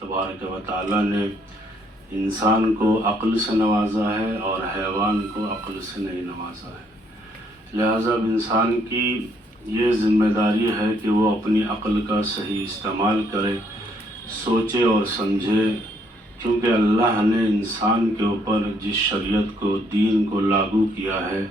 تبارک و تعالیٰ نے انسان کو عقل سے نوازا ہے اور حیوان کو عقل سے نہیں نوازا ہے، لہٰذا اب انسان کی یہ ذمہ داری ہے کہ وہ اپنی عقل کا صحیح استعمال کرے، سوچے اور سمجھے، کیونکہ اللہ نے انسان کے اوپر جس شریعت کو، دین کو لاگو کیا ہے،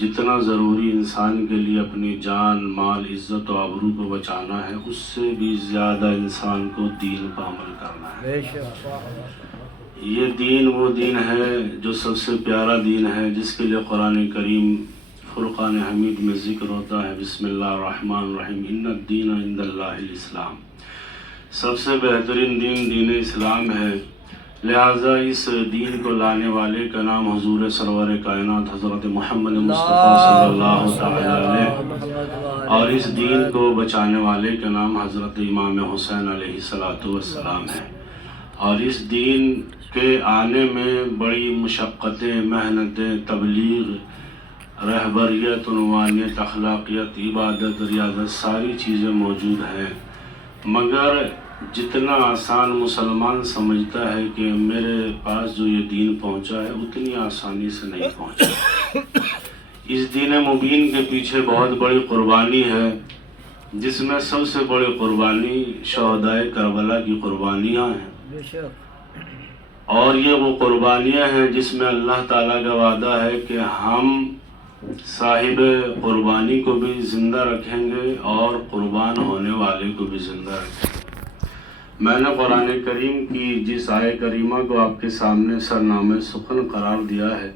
جتنا ضروری انسان کے لیے اپنی جان، مال، عزت و آبرو کو بچانا ہے، اس سے بھی زیادہ انسان کو دین پر عمل کرنا ہے۔ یہ دین وہ دین ہے جو سب سے پیارا دین ہے، جس کے لیے قرآن کریم فرقان حمید میں ذکر ہوتا ہے، بسم اللہ الرحمن الرحیم، ان الدین عند اللہ الاسلام، سب سے بہترین دین دین اسلام ہے۔ لہٰذا اس دین کو لانے والے کا نام حضور سرور کائنات حضرت محمد مصطفیٰ صلی اللہ تعالی علیہ، اور اس دین کو بچانے والے کا نام حضرت امام حسین علیہ السلام ہے۔ اور اس دین کے آنے میں بڑی مشقتیں، محنتیں، تبلیغ، رہبریت، عنوانیت، اخلاقیت، عبادت، ریاضت، ساری چیزیں موجود ہیں، مگر جتنا آسان مسلمان سمجھتا ہے کہ میرے پاس جو یہ دین پہنچا ہے اتنی آسانی سے نہیں پہنچا۔ اس دین مبین کے پیچھے بہت بڑی قربانی ہے، جس میں سب سے بڑی قربانی شہدائے کربلا کی قربانیاں ہیں، اور یہ وہ قربانیاں ہیں جس میں اللہ تعالیٰ کا وعدہ ہے کہ ہم صاحب قربانی کو بھی زندہ رکھیں گے اور قربان ہونے والے کو بھی زندہ رکھیں گے۔ میں نے قرآن کریم کی جس آیے کریمہ کو آپ کے سامنے سرنامہ سخن قرار دیا ہے،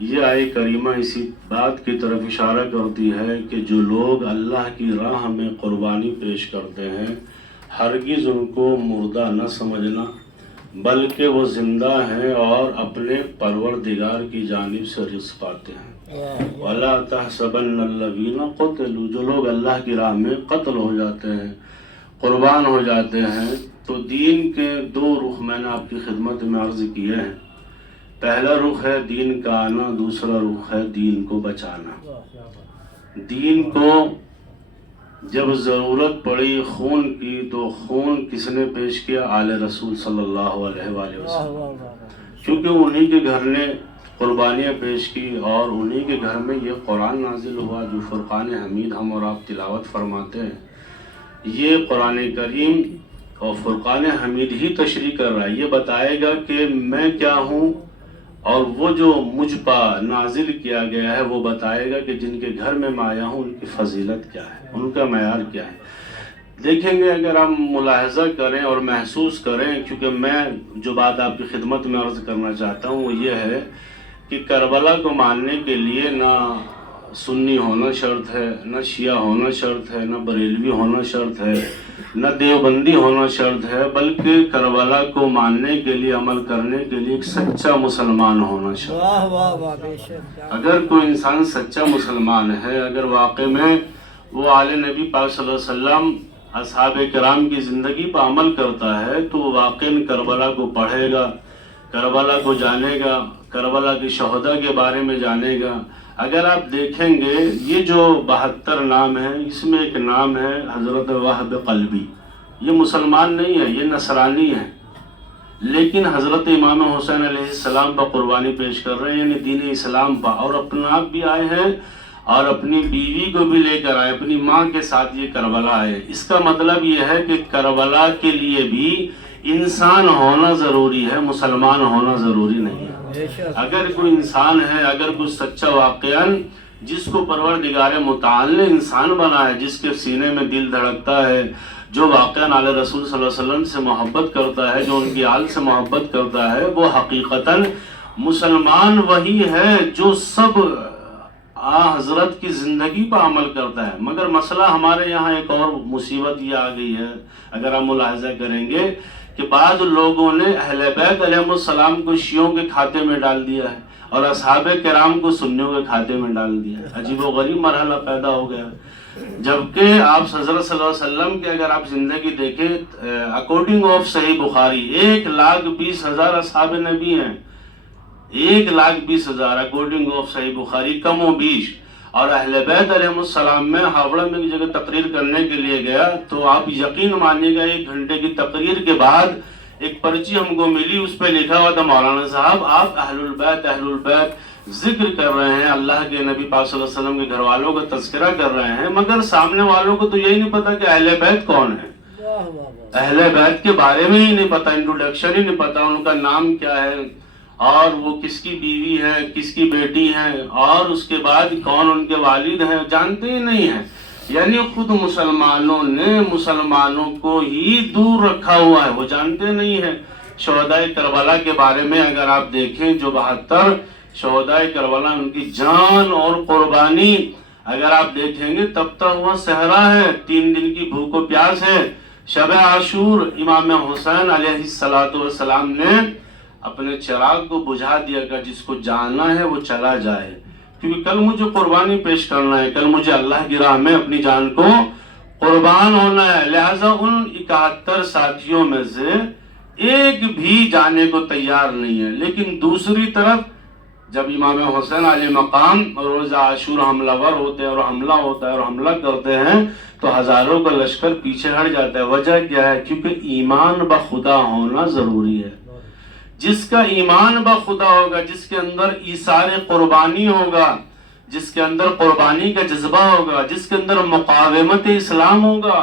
یہ آیے کریمہ اسی بات کی طرف اشارہ کرتی ہے کہ جو لوگ اللہ کی راہ میں قربانی پیش کرتے ہیں، ہرگز ان کو مردہ نہ سمجھنا، بلکہ وہ زندہ ہیں اور اپنے پروردگار کی جانب سے رزق پاتے ہیں۔ وَلَا تَحْسَبَنَّ الَّذِينَ قُتِلُوا، جو لوگ اللہ کی راہ میں قتل ہو جاتے ہیں، قربان ہو جاتے ہیں، تو دین کے دو رخ میں نے آپ کی خدمت میں عرض کیے ہیں۔ پہلا رخ ہے دین کا آنا، دوسرا رخ ہے دین کو بچانا۔ دین کو جب ضرورت پڑی خون کی تو خون کس نے پیش کیا؟ آل رسول صلی اللہ علیہ وآلہ وسلم، کیونکہ انہی کے گھر نے قربانیاں پیش کی اور انہی کے گھر میں یہ قرآن نازل ہوا جو فرقان حمید ہم اور آپ تلاوت فرماتے ہیں۔ یہ قرآن کریم اور فرقان حمید ہی تشریح کر رہا ہے، یہ بتائے گا کہ میں کیا ہوں، اور وہ جو مجھ پر نازل کیا گیا ہے وہ بتائے گا کہ جن کے گھر میں میں آیا ہوں ان کی فضیلت کیا ہے، ان کا معیار کیا ہے۔ دیکھیں گے اگر ہم ملاحظہ کریں اور محسوس کریں، کیونکہ میں جو بات آپ کی خدمت میں عرض کرنا چاہتا ہوں وہ یہ ہے کہ کربلا کو ماننے کے لیے نہ سنی ہونا شرط ہے، نہ شیعہ ہونا شرط ہے، نہ بریلوی ہونا شرط ہے، نہ دیوبندی ہونا شرط ہے، بلکہ کربلا کو ماننے کے لیے، عمل کرنے کے لیے ایک سچا مسلمان ہونا شرط ہے۔ اگر کوئی انسان سچا مسلمان ہے، اگر واقع میں وہ آل نبی پاک صلی اللہ علیہ وسلم، اصحاب کرام کی زندگی پر عمل کرتا ہے، تو وہ واقعاً کربلا کو پڑھے گا، کربلا کو جانے گا، کربلا کے شہداء کے بارے میں جانے گا۔ اگر آپ دیکھیں گے یہ جو 72 نام ہیں، اس میں ایک نام ہے حضرت وہب قلبی، یہ مسلمان نہیں ہے، یہ نصرانی ہے، لیکن حضرت امام حسین علیہ السلام پر قربانی پیش کر رہے ہیں، یعنی دین اسلام پر، اور اپنے آپ بھی آئے ہیں اور اپنی بیوی کو بھی لے کر آئے، اپنی ماں کے ساتھ یہ کربلا آئے۔ اس کا مطلب یہ ہے کہ کربلا کے لیے بھی انسان ہونا ضروری ہے، مسلمان ہونا ضروری نہیں ہے۔ اگر کوئی انسان ہے، اگر کوئی سچا واقعاً جس کو پروردگار متعال نے انسان بنایا، جس کے سینے میں دل دھڑکتا ہے، جو واقعاً آل رسول صلی اللہ علیہ وسلم سے محبت کرتا ہے، جو ان کی آل سے محبت کرتا ہے، وہ حقیقتاً مسلمان وہی ہے جو سب حضرت کی زندگی پر عمل کرتا ہے۔ مگر مسئلہ ہمارے یہاں ایک اور مصیبت یہ آ گئی ہے، اگر ہم ملاحظہ کریں گے کہ بعض لوگوں نے اہل بیت علیہ السلام کو شیعوں کے کھاتے میں ڈال دیا ہے اور اصحاب کرام کو سنیوں کے کھاتے میں ڈال دیا ہے۔ عجیب و غریب مرحلہ پیدا ہو گیا، جبکہ آپ حضرت صلی اللہ علیہ وسلم کی اگر آپ زندگی دیکھیں، اکارڈنگ آف صحیح بخاری 1,20,000 اصحاب نبی ہیں، 1,20,000 اکارڈنگ آف صحیح بخاری، کم و بیش، اور اہل بیت علیہ السلام میں ہاوڑہ میں ایک جگہ تقریر کرنے کے لیے گیا تو آپ یقین مانیے گا 1 گھنٹے کی تقریر کے بعد ایک پرچی ہم کو ملی، اس پہ لکھا ہوا تھا مولانا صاحب آپ اہل البیت ذکر کر رہے ہیں، اللہ کے نبی پاک صلی اللہ علیہ وسلم کے گھر والوں کا تذکرہ کر رہے ہیں، مگر سامنے والوں کو تو یہی نہیں پتا کہ اہل بیت کون ہے، اہل بیت کے بارے میں ہی نہیں پتا، انٹروڈکشن ہی نہیں پتا، ان کا نام کیا ہے اور وہ کس کی بیوی ہے، کس کی بیٹی ہے، اور اس کے بعد کون ان کے والد ہیں، جانتے ہی نہیں ہیں۔ یعنی خود مسلمانوں نے مسلمانوں کو ہی دور رکھا ہوا ہے، وہ جانتے نہیں ہیں۔ شہدائے کربلا کے بارے میں اگر آپ دیکھیں جو 72 شہدائے کربلا، ان کی جان اور قربانی اگر آپ دیکھیں گے تبتا ہوا صحرا ہے، 3 دن کی بھوک و پیاس ہے۔ شب عاشور امام حسین علیہ السلام نے اپنے چراغ کو بجھا دیا کہ جس کو جانا ہے وہ چلا جائے، کیونکہ کل مجھے قربانی پیش کرنا ہے، کل مجھے اللہ کی راہ میں اپنی جان کو قربان ہونا ہے۔ لہٰذا ان 71 ساتھیوں میں سے ایک بھی جانے کو تیار نہیں ہے۔ لیکن دوسری طرف جب امام حسین علیہ مقام روز عاشور حملہ ور ہوتے ہیں اور حملہ ہوتا ہے اور حملہ کرتے ہیں تو ہزاروں کا لشکر پیچھے ہٹ جاتا ہے۔ وجہ کیا ہے؟ کیونکہ ایمان بخدا ہونا ضروری ہے۔ جس کا ایمان بخدا ہوگا، جس کے اندر ایثار قربانی ہوگا، جس کے اندر قربانی کا جذبہ ہوگا، جس کے اندر مقاومت اسلام ہوگا،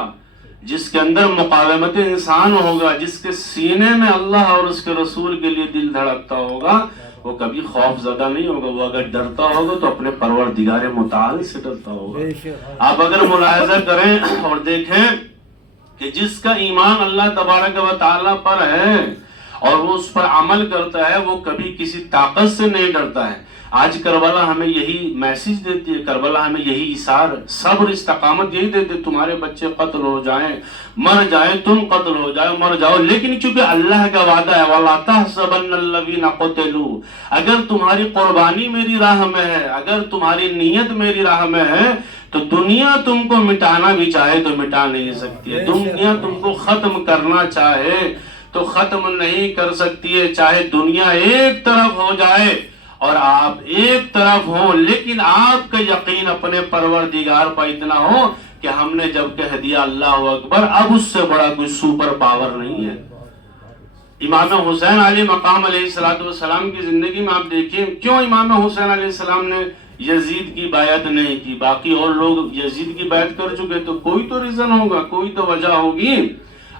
جس کے اندر مقاومت انسان ہوگا، جس کے سینے میں اللہ اور اس کے رسول کے لیے دل دھڑکتا ہوگا، وہ کبھی خوف زدہ نہیں ہوگا۔ وہ اگر ڈرتا ہوگا تو اپنے پروردگار متعال سے ڈرتا ہوگا۔ آپ اگر ملاحظہ کریں اور دیکھیں کہ جس کا ایمان اللہ تبارک و تعالیٰ پر ہے اور وہ اس پر عمل کرتا ہے، وہ کبھی کسی طاقت سے نہیں ڈرتا ہے۔ آج کربلا ہمیں یہی میسج دیتی ہے، کربلا ہمیں یہی ایثار، صبر، استقامت یہی دیتے، تمہارے بچے قتل ہو جائیں، مر جائیں، تم قتل ہو جائے، مر جاؤ، لیکن چونکہ اللہ کا وعدہ ہے وَلَا تَحْسَبَنَّ الَّذِينَ قُتِلُوا، اگر تمہاری قربانی میری راہ میں ہے، اگر تمہاری نیت میری راہ میں ہے تو دنیا تم کو مٹانا بھی چاہے تو مٹا نہیں سکتی ہے، دنیا تم کو ختم کرنا چاہے تو ختم نہیں کر سکتی ہے، چاہے دنیا ایک طرف ہو جائے اور آپ ایک طرف ہوں، لیکن آپ کا یقین اپنے پروردگار پر اتنا ہو کہ ہم نے جب کہہ دیا اللہ اکبر، اب اس سے بڑا کوئی سپر پاور نہیں ہے۔ امام حسین علیہ مقام علیہ السلام کی زندگی میں آپ دیکھیں کیوں امام حسین علیہ السلام نے یزید کی بیعت نہیں کی، باقی اور لوگ یزید کی بیعت کر چکے، تو کوئی تو ریزن ہوگا، کوئی تو وجہ ہوگی۔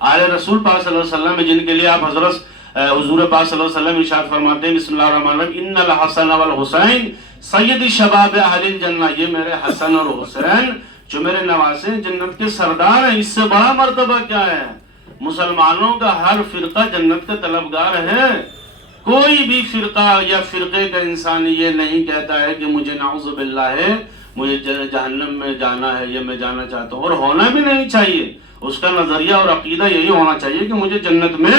آل رسول پاک صلی اللہ علیہ وسلم جن کے لیے آپ حضرت حضور پاک صلی اللہ علیہ وسلم ارشاد فرماتے ہیں بسم اللہ الرحمن الرحیم ان الحسن والحسین سید شباب اہل الجنہ، یہ میرے حسن اور حسین جو میرے نواسے جنت کے سردار ہیں، اس سے بڑا مرتبہ کیا ہے؟ مسلمانوں کا ہر فرقہ جنت کا طلبگار ہے، کوئی بھی فرقہ یا فرقے کا انسان یہ نہیں کہتا ہے کہ مجھے نعوذ باللہ ہے، مجھے جہنم میں جانا ہے یا میں جانا چاہتا ہوں، اور ہونا بھی نہیں چاہیے۔ اس کا نظریہ اور عقیدہ یہی ہونا چاہیے کہ مجھے جنت میں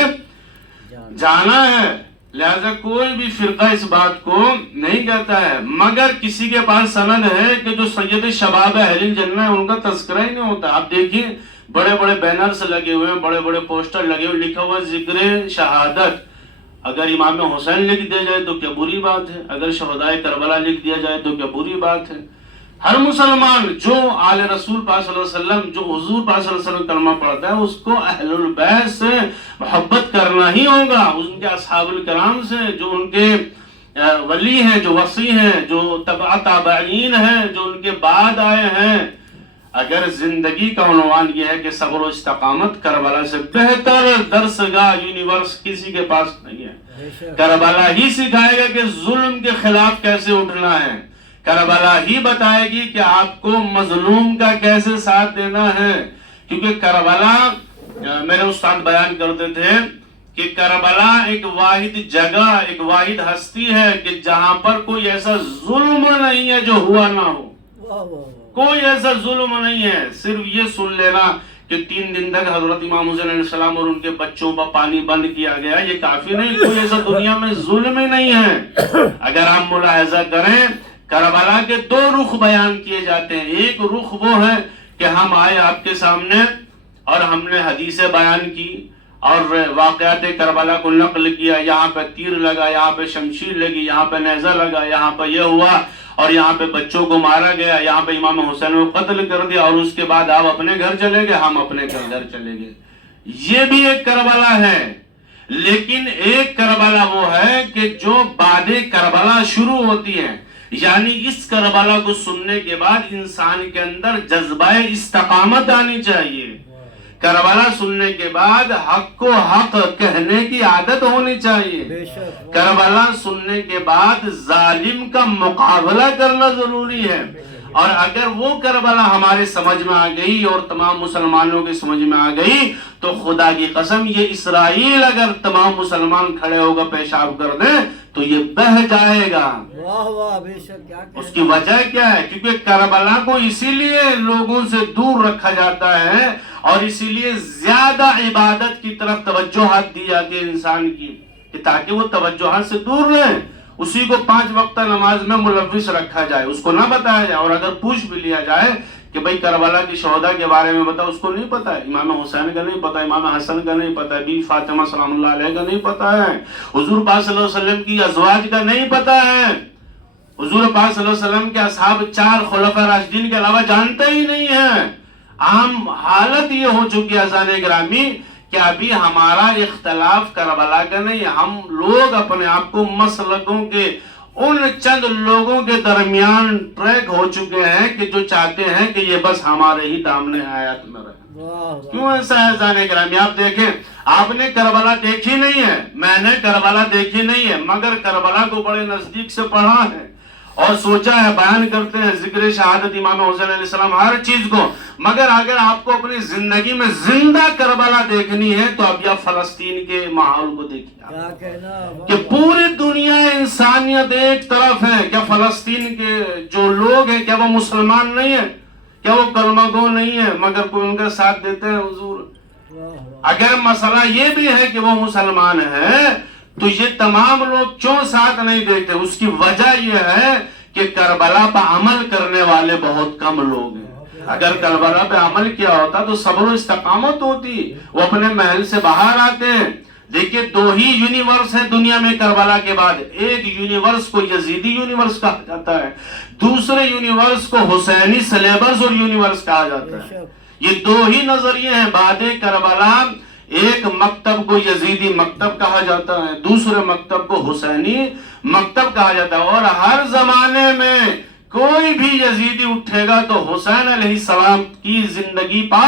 جانا ہے۔ لہذا کوئی بھی فرقہ اس بات کو نہیں کہتا ہے، مگر کسی کے پاس سند ہے کہ جو سید شباب اہل الجنہ ہے ان کا تذکرہ ہی نہیں ہوتا۔ آپ دیکھیں بڑے بڑے بینرز لگے ہوئے ہیں، بڑے بڑے پوسٹر لگے ہوئے، لکھا ہوا ذکر شہادت۔ اگر امام حسین لکھ دیا جائے تو کیا بری بات ہے، اگر شہدائے کربلا لکھ دیا جائے تو کیا بری بات ہے۔ ہر مسلمان جو آل رسول پاک صلی اللہ علیہ وسلم، جو حضور پاک صلی اللہ علیہ وسلم کلمہ پڑھتا ہے، اس کو اہل البیت سے محبت کرنا ہی ہوگا، ان کے اصحاب الکرام سے، جو ان کے ولی ہیں، جو وصی ہیں، جو تبع تابعین ہیں، جو ان کے بعد آئے ہیں۔ اگر زندگی کا عنوان یہ ہے کہ صبر و استقامت، کربلا سے بہتر درسگاہ یونیورس کسی کے پاس نہیں ہے۔ کربلا ہی سکھائے گا کہ ظلم کے خلاف کیسے اٹھنا ہے، کربلا ہی بتائے گی کہ آپ کو مظلوم کا کیسے ساتھ دینا ہے، کیونکہ کربلا میرے استاد بیان کرتے تھے کہ کربلا ایک واحد جگہ، ایک واحد ہستی ہے کہ جہاں پر کوئی ایسا ظلم نہیں ہے جو ہوا نہ ہو، کوئی ایسا ظلم نہیں ہے۔ صرف یہ سن لینا کہ 3 دن تک حضرت امام حسین علیہ السلام اور ان کے بچوں پر پانی بند کیا گیا، یہ کافی نہیں، کوئی ایسا دنیا میں ظلم ہی نہیں ہے۔ اگر آپ ملاحظہ کریں کربلا کے 2 رخ بیان کیے جاتے ہیں۔ ایک رخ وہ ہے کہ ہم آئے آپ کے سامنے اور ہم نے حدیثیں بیان کی اور واقعات کربلا کو نقل کیا، یہاں پہ تیر لگا، یہاں پہ شمشیر لگی، یہاں پہ نیزہ لگا، یہاں پہ یہ ہوا، اور یہاں پہ بچوں کو مارا گیا، یہاں پہ امام حسین کو قتل کر دیا، اور اس کے بعد آپ اپنے گھر چلے گئے، ہم اپنے گھر چلے گئے۔ یہ بھی ایک کربلا ہے، لیکن ایک کربلا وہ ہے کہ جو بعد کربلا شروع ہوتی ہے، یعنی اس کربلا کو سننے کے بعد انسان کے اندر جذبہ استقامت آنی چاہیے، کربلا سننے کے بعد حق کو حق کہنے کی عادت ہونی چاہیے، کربلا سننے کے بعد ظالم کا مقابلہ کرنا ضروری ہے۔ اور اگر وہ کربلا ہمارے سمجھ میں آ گئی اور تمام مسلمانوں کے سمجھ میں آ گئی تو خدا کی قسم یہ اسرائیل اگر تمام مسلمان کھڑے ہو کر پیشاب کر دیں تو یہ بہہ جائے گا۔ واہ واہ، بے شک، کیا اس کی وجہ کیا ہے؟ کیونکہ کربلا کو اسی لیے لوگوں سے دور رکھا جاتا ہے اور اسی لیے زیادہ عبادت کی طرف توجہات دی جاتی ہے انسان کی، کہ تاکہ وہ توجہات سے دور رہے، اسی کو 5 وقت نماز میں ملوث رکھا جائے، اس کو نہ بتایا جائے۔ اور اگر پوچھ بھی لیا جائے کہ بھئی کربلا کی شہداء کے بارے میں بتا، اس کو نہیں پتا ہے، امام حسین کا نہیں پتا، امام حسن کا نہیں پتا، بی فاطمہ سلام اللہ علیہ کا نہیں پتا ہے، حضور پاک صلی اللہ علیہ وسلم کی ازواج کا نہیں پتا ہے، حضور پاک صلی اللہ علیہ وسلم کے اصحاب 4 خلفاء راشدین کے علاوہ جانتے ہی نہیں ہیں۔ عام حالت یہ ہو چکی ہے اذان گرامی کہ ابھی ہمارا اختلاف کربلا کا نہیں، ہم لوگ اپنے آپ کو مسلکوں کے ان چند لوگوں کے درمیان ٹریک ہو چکے ہیں کہ جو چاہتے ہیں کہ یہ بس ہمارے ہی دامن حیات میں رہے۔ کیوں ایسا ہے اذان گرامی؟ آپ دیکھیں، آپ نے کربلا دیکھی نہیں ہے، میں نے کربلا دیکھی نہیں ہے، مگر کربلا کو بڑے نزدیک سے پڑھا ہے اور سوچا ہے، بیان کرتے ہیں ذکر شہادت امام حسین علیہ السلام ہر چیز کو، مگر اگر آپ کو اپنی زندگی میں زندہ کربلا دیکھنی ہے تو اب یا فلسطین کے ماحول کو دیکھیے کہ پوری دنیا انسانیت ایک طرف ہے، کیا فلسطین کے جو لوگ ہیں کیا وہ مسلمان نہیں ہیں؟ کیا وہ کلمہ گو نہیں ہیں؟ مگر کوئی ان کا ساتھ دیتے ہیں حضور؟ اگر مسئلہ یہ بھی ہے کہ وہ مسلمان ہیں تو یہ تمام لوگ کیوں ساتھ نہیں دیتے؟ اس کی وجہ یہ ہے کہ کربلا پہ عمل کرنے والے بہت کم لوگ ہیں۔ اگر کربلا پہ عمل کیا ہوتا تو صبر و استقامت ہوتی، وہ اپنے محل سے باہر آتے ہیں۔ دیکھیں 2 ہی یونیورس ہیں دنیا میں کربلا کے بعد، ایک یونیورس کو یزیدی یونیورس کہا جاتا ہے، دوسرے یونیورس کو حسینی سلیبس اور یونیورس کہا جاتا ہے۔ یہ 2 ہی نظریے ہیں بعد کربلا۔ ایک مکتب کو یزیدی مکتب کہا جاتا ہے، دوسرے مکتب کو حسینی مکتب کہا جاتا ہے، اور ہر زمانے میں کوئی بھی یزیدی اٹھے گا تو حسین علیہ السلام کی زندگی پا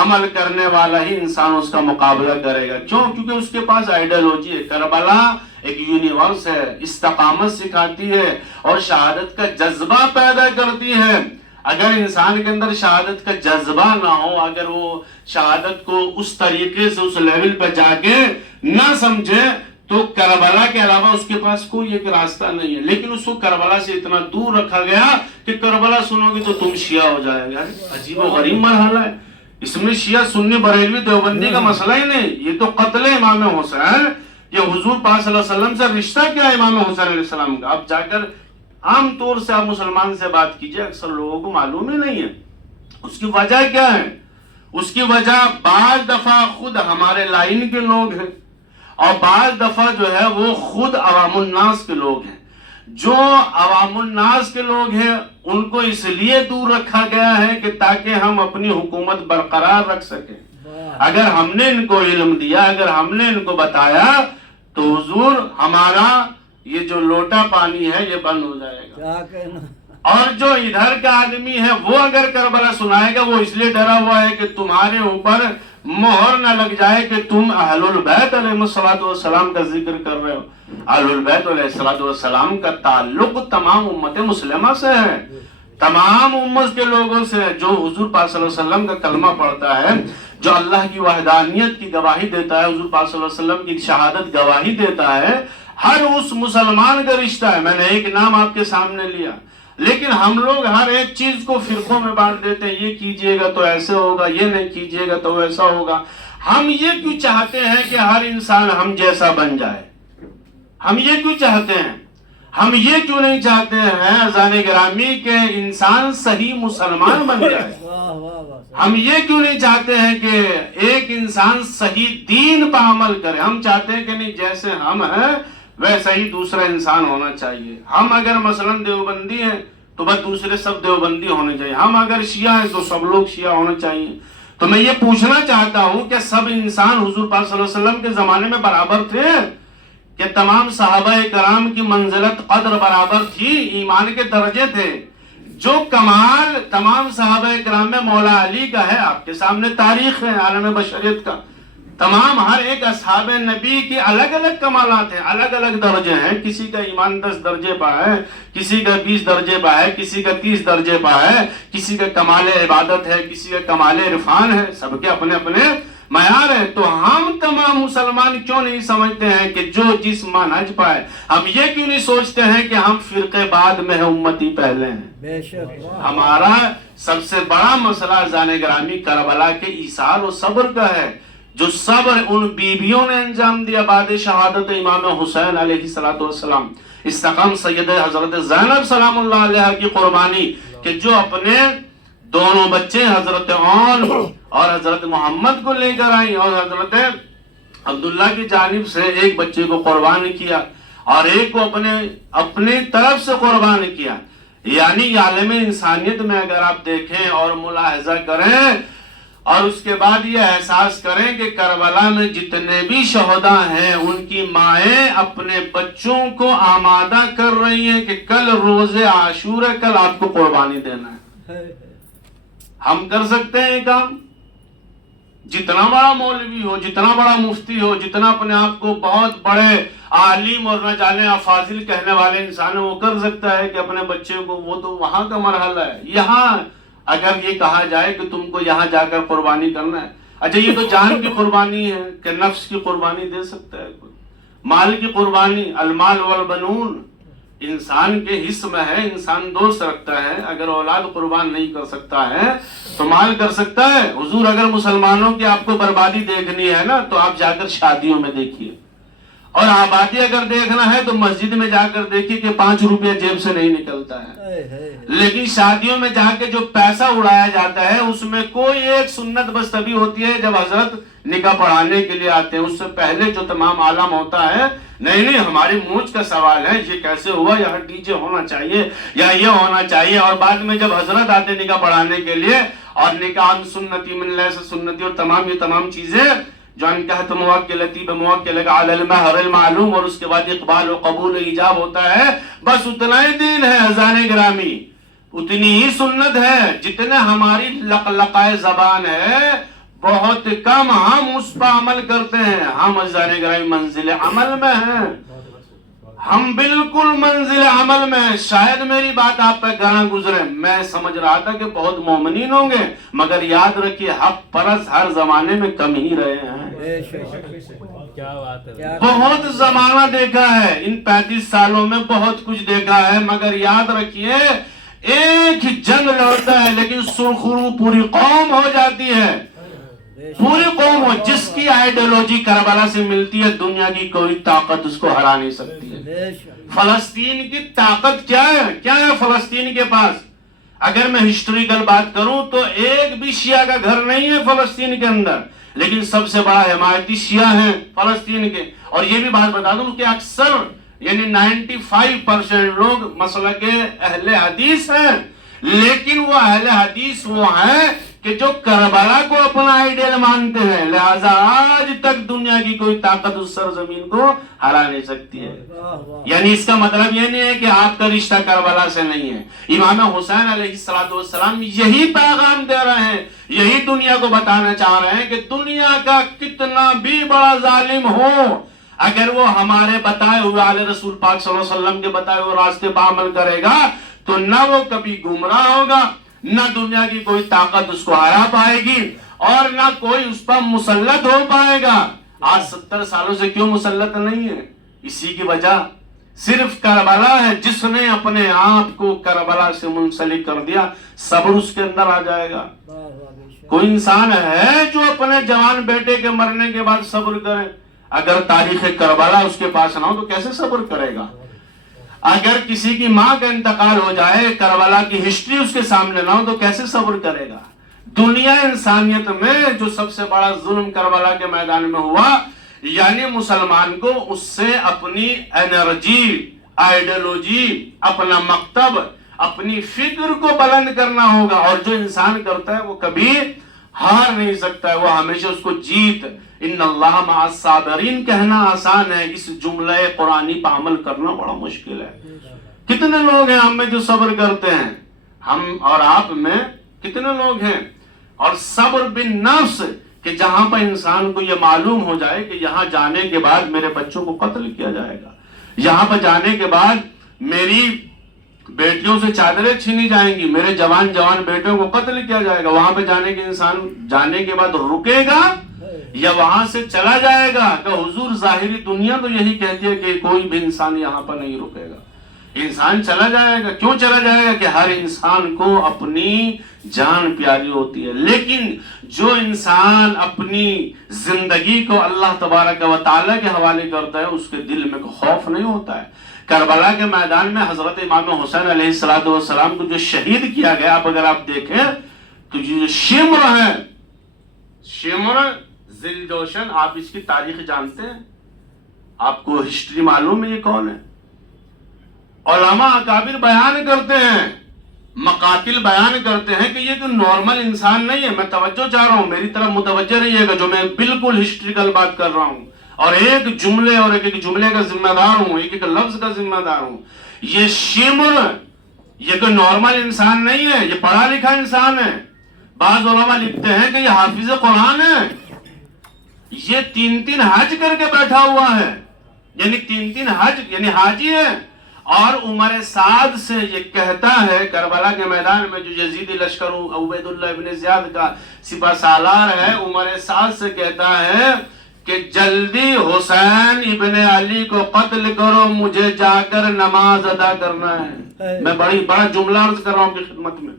عمل کرنے والا ہی انسان اس کا مقابلہ کرے گا۔ کیوں؟ کیونکہ اس کے پاس آئیڈیالوجی ہے۔ کربلا ایک یونیورس ہے، استقامت سکھاتی ہے اور شہادت کا جذبہ پیدا کرتی ہے۔ اگر انسان کے اندر شہادت کا جذبہ نہ ہو، اگر وہ شہادت کو اس طریقے سے اس لیول پہ جا کے نہ سمجھے تو کربلا کے علاوہ اس کے پاس کوئی ایک راستہ نہیں ہے۔ لیکن اس کو کربلا سے اتنا دور رکھا گیا کہ کربلا سنو گے تو تم شیعہ ہو جائے گا۔ عجیب و غریب مرحلہ ہے۔ اس میں شیعہ سنی بریلوی دیوبندی کا مسئلہ ہی نہیں، یہ تو قتل امام حسین، یہ حضور پاک صلی اللہ علیہ وسلم سے رشتہ کیا ہے امام حسین علیہ السلام کا؟ اب جا کر عام طور سے آپ مسلمان سے بات کیجئے، اکثر لوگوں کو معلوم ہی نہیں ہے۔ اس کی وجہ کیا ہے؟ اس کی وجہ بعض دفعہ خود ہمارے لائن کے لوگ ہیں اور بعض دفعہ جو ہے وہ خود عوام الناس کے لوگ ہیں۔ جو عوام الناس کے لوگ ہیں ان کو اس لیے دور رکھا گیا ہے کہ تاکہ ہم اپنی حکومت برقرار رکھ سکیں۔ اگر ہم نے ان کو علم دیا، اگر ہم نے ان کو بتایا تو حضور ہمارا یہ جو لوٹا پانی ہے یہ بند ہو جائے گا۔ اور جو ادھر کا آدمی ہے وہ اگر کربلا سنائے گا وہ اس لیے ڈرا ہوا ہے کہ تمہارے اوپر مہر نہ لگ جائے کہ تم اہل البیت علیہ السلام کا ذکر کر رہے ہو۔ اہل البیت علیہ السلام کا تعلق تمام امت مسلمہ سے ہے، تمام امت کے لوگوں سے، جو حضور پاک صلی اللہ علیہ وسلم کا کلمہ پڑھتا ہے، جو اللہ کی وحدانیت کی گواہی دیتا ہے، حضور پاک صلی اللہ علیہ وسلم کی شہادت گواہی دیتا ہے، ہر اس مسلمان کا رشتہ ہے۔ میں نے ایک نام آپ کے سامنے لیا، لیکن ہم لوگ ہر ایک چیز کو فرقوں میں بانٹ دیتے ہیں، یہ کیجئے گا تو ایسے ہوگا، یہ نہیں کیجئے گا تو ایسا ہوگا۔ ہم یہ کیوں چاہتے ہیں کہ ہر انسان ہم جیسا بن جائے؟ ہم یہ کیوں چاہتے ہیں؟ ہم یہ کیوں نہیں چاہتے ہیں اذان گرامی کہ انسان صحیح مسلمان بن جائے؟ ہم یہ کیوں نہیں چاہتے ہیں کہ ایک انسان صحیح دین پر عمل کرے؟ ہم چاہتے ہیں کہ نہیں، جیسے ہم ہیں ویسا ہی دوسرا انسان ہونا چاہیے. ہم اگر مثلا دیوبندی ہیں تو بس دوسرے سب دیوبندی ہونے چاہیے. ہم اگر شیعہ ہیں تو سب لوگ شیعہ ہونے چاہیے. تو میں یہ پوچھنا چاہتا ہوں کہ سب انسان حضور پاک صلی اللہ علیہ وسلم کے زمانے میں برابر تھے؟ کہ تمام صحابہ کرام کی منزلت قدر برابر تھی؟ ایمان کے درجے تھے. جو کمال تمام صحابہ کرام میں مولا علی کا ہے آپ کے سامنے تاریخ ہے عالم بشریت کا. تمام ہر ایک اصحاب نبی کی الگ الگ کمالات ہیں، الگ الگ درجے ہیں. کسی کا ایمان 10 درجے پا ہے، کسی کا 20 درجے پا ہے، کسی کا 30 درجے پا ہے، کسی کا کمال عبادت ہے، کسی کا کمال عرفان ہے. سب کے اپنے اپنے معیار ہے. تو ہم تمام مسلمان کیوں نہیں سمجھتے ہیں کہ جو جس منہج پائے؟ ہم یہ کیوں نہیں سوچتے ہیں کہ ہم فرقے بعد میں ہیں، امتی پہلے ہیں؟ بے شک. ہمارا سب سے بڑا مسئلہ اذان گرامی کربلا کے ایثار و صبر کا ہے. جو صبر ان بیویوں نے انجام دیا بعد شہادت امام حسین علیہ السلام، استقام سید حضرت زینب سلام اللہ علیہ کی قربانی، کہ جو اپنے دونوں بچے حضرت عون اور حضرت محمد کو لے کر آئی اور حضرت عبداللہ کی جانب سے ایک بچے کو قربان کیا اور ایک کو اپنے طرف سے قربان کیا. یعنی عالم انسانیت میں اگر آپ دیکھیں اور ملاحظہ کریں اور اس کے بعد یہ احساس کریں کہ کربلا میں جتنے بھی شہداء ہیں ان کی مائیں اپنے بچوں کو آمادہ کر رہی ہیں کہ کل روز عاشور ہے، کل آپ کو قربانی دینا ہے. ہم کر سکتے ہیں یہ کام؟ جتنا بڑا مولوی ہو، جتنا بڑا مفتی ہو، جتنا اپنے آپ کو بہت بڑے عالم اور نہ جانے افاضل کہنے والے انسان وہ کر سکتا ہے کہ اپنے بچے کو، وہ تو وہاں کا مرحلہ ہے. یہاں اگر یہ کہا جائے کہ تم کو یہاں جا کر قربانی کرنا ہے، اچھا یہ تو جان کی قربانی ہے کہ نفس کی قربانی دے سکتا ہے کوئی؟ مال کی قربانی، المال والبنون انسان کے حص میں ہے، انسان دوست رکھتا ہے. اگر اولاد قربان نہیں کر سکتا ہے تو مال کر سکتا ہے. حضور اگر مسلمانوں کی آپ کو بربادی دیکھنی ہے نا تو آپ جا کر شادیوں میں دیکھیے، اور آبادی اگر دیکھنا ہے تو مسجد میں جا کر دیکھیے کہ 5 روپیہ جیب سے نہیں نکلتا ہے. لیکن شادیوں میں جا کے جو پیسہ اڑایا جاتا ہے اس میں کوئی ایک سنت بس تبھی ہوتی ہے جب حضرت نکاح پڑھانے کے لیے آتے ہیں. اس سے پہلے جو تمام عالم ہوتا ہے، نہیں ہماری مونچھ کا سوال ہے، یہ کیسے ہوا، یہاں ڈی جے ہونا چاہیے یا یہ ہونا چاہیے. اور بعد میں جب حضرت آتے نکاح پڑھانے کے لیے اور نکاح سنتی من لیس سنتی اور تمام چیزیں جو انکحت موکلتی بموکلک علی المہر المعلوم، اور اس کے بعد اقبال و قبول و ایجاب ہوتا ہے. بس اتنا ہی دین ہے اذان گرامی، اتنی ہی سنت ہے جتنے ہماری لقلقائے زبان ہے. بہت کم ہم اس پر عمل کرتے ہیں. ہم اذان گرامی منزل عمل میں ہیں، ہم بالکل منزل عمل میں ہیں. شاید میری بات آپ پہ گراں گزرے، میں سمجھ رہا تھا کہ بہت مومنین ہوں گے، مگر یاد رکھیے حق پرست ہر زمانے میں کم ہی رہے ہیں. بہت زمانہ دیکھا ہے، ان 35 سالوں میں بہت کچھ دیکھا ہے، مگر یاد رکھیے ایک جنگ لڑتا ہے لیکن سرخرو پوری قوم ہو جاتی ہے. پوری قوم ہو، جس کی آئیڈیالوجی کربلا سے ملتی ہے دنیا کی کوئی طاقت اس کو ہرا نہیں سکتی ہے. فلسطین کی طاقت کیا ہے فلسطین کے پاس؟ اگر میں ہسٹوریکل بات کروں تو ایک بھی شیعہ کا گھر نہیں ہے فلسطین کے اندر، لیکن سب سے بڑا حمایتی شیعہ ہیں فلسطین کے. اور یہ بھی بات بتا دوں کہ اکثر یعنی 95% لوگ مسلک اہل حدیث ہیں، لیکن وہ اہل حدیث وہ ہیں کہ جو کربلا کو اپنا آئیڈیل مانتے ہیں. لہذا آج تک دنیا کی کوئی طاقت اس سرزمین کو ہرا نہیں سکتی ہے. یعنی اس کا مطلب یہ نہیں ہے کہ آپ کا رشتہ کربلا سے نہیں ہے. امام حسین علیہ السلام یہی پیغام دے رہے ہیں، یہی دنیا کو بتانا چاہ رہے ہیں کہ دنیا کا کتنا بھی بڑا ظالم ہو، اگر وہ ہمارے بتائے ہوئے آل رسول پاک صلی اللہ علیہ وسلم کے بتائے ہوئے راستے پر عمل کرے گا تو نہ وہ کبھی گمراہ ہوگا، نہ دنیا کی کوئی طاقت اس کو ہرا پائے گی، اور نہ کوئی اس پر مسلط ہو پائے گا. آج 70 سالوں سے کیوں مسلط نہیں ہے؟ اسی کی وجہ صرف کربلا ہے. جس نے اپنے آپ کو کربلا سے منسلک کر دیا صبر اس کے اندر آ جائے گا. کوئی انسان ہے جو اپنے جوان بیٹے کے مرنے کے بعد صبر کرے؟ اگر تاریخ کربلا اس کے پاس نہ ہو تو کیسے صبر کرے گا؟ اگر کسی کی ماں کا انتقال ہو جائے، کربلا کی ہسٹری اس کے سامنے نہ ہو تو کیسے صبر کرے گا؟ دنیا انسانیت میں جو سب سے بڑا ظلم کربلا کے میدان میں ہوا، یعنی مسلمان کو اس سے اپنی انرجی، آئیڈیالوجی، اپنا مکتب، اپنی فکر کو بلند کرنا ہوگا، اور جو انسان کرتا ہے وہ کبھی ہار نہیں سکتا ہے، وہ ہمیشہ اس کو جیت۔ ان اللہ مع الصابرین کہنا آسان ہے، اس جملہ قرآنی پر عمل کرنا بڑا مشکل ہے۔ کتنے لوگ ہیں ہم میں جو صبر کرتے ہیں؟ ہم اور آپ میں کتنے لوگ ہیں؟ اور صبر بالنفس، کہ جہاں پر انسان کو یہ معلوم ہو جائے کہ یہاں جانے کے بعد میرے بچوں کو قتل کیا جائے گا، یہاں پر جانے کے بعد میری بیٹیوں سے چادریں چھینی جائیں گی، میرے جوان بیٹوں کو قتل کیا جائے گا، وہاں پہ جانے کے انسان جانے کے بعد رکے گا یا وہاں سے چلا جائے گا؟ کہ حضور ظاہری دنیا تو یہی کہتی ہے کہ کوئی بھی انسان یہاں پر نہیں رکے گا، انسان چلا جائے گا۔ کیوں چلا جائے گا؟ کہ ہر انسان کو اپنی جان پیاری ہوتی ہے، لیکن جو انسان اپنی زندگی کو اللہ تبارک و تعالیٰ کے حوالے کرتا ہے اس کے دل میں خوف نہیں ہوتا ہے۔ کربلا کے میدان میں حضرت امام حسین علیہ السلام کو جو شہید کیا گیا، اگر آپ دیکھیں تو یہ شمر ہے، شمر ذل جوشن، آپ اس کی تاریخ جانتے ہیں؟ آپ کو ہسٹری معلوم ہے یہ کون ہے؟ علماء اکابر بیان کرتے ہیں، مقاتل بیان کرتے ہیں کہ یہ کوئی نارمل انسان نہیں ہے۔ میں توجہ چاہ رہا ہوں، میری طرف متوجہ رہیے گا، جو میں بالکل ہسٹریکل بات کر رہا ہوں، اور ایک جملے اور ایک جملے کا ذمہ دار ہوں، ایک لفظ کا ذمہ دار ہوں۔ یہ شمر یہ کوئی نارمل انسان نہیں ہے، یہ پڑھا لکھا انسان ہے۔ بعض علماء لکھتے ہیں کہ یہ حافظ قرآن ہے، یہ 3 حج کر کے بیٹھا ہوا ہے، یعنی 3 حج، یعنی حاجی ہے، اور عمر سعد سے یہ کہتا ہے کربلا کے میدان میں جو یزیدی لشکر عبید اللہ ابن زیاد کا سپہ سالار ہے، عمر سعد سے کہتا ہے کہ جلدی حسین ابن علی کو قتل کرو، مجھے جا کر نماز ادا کرنا ہے۔ میں بڑا جملہ عرض کر رہا ہوں کی خدمت میں،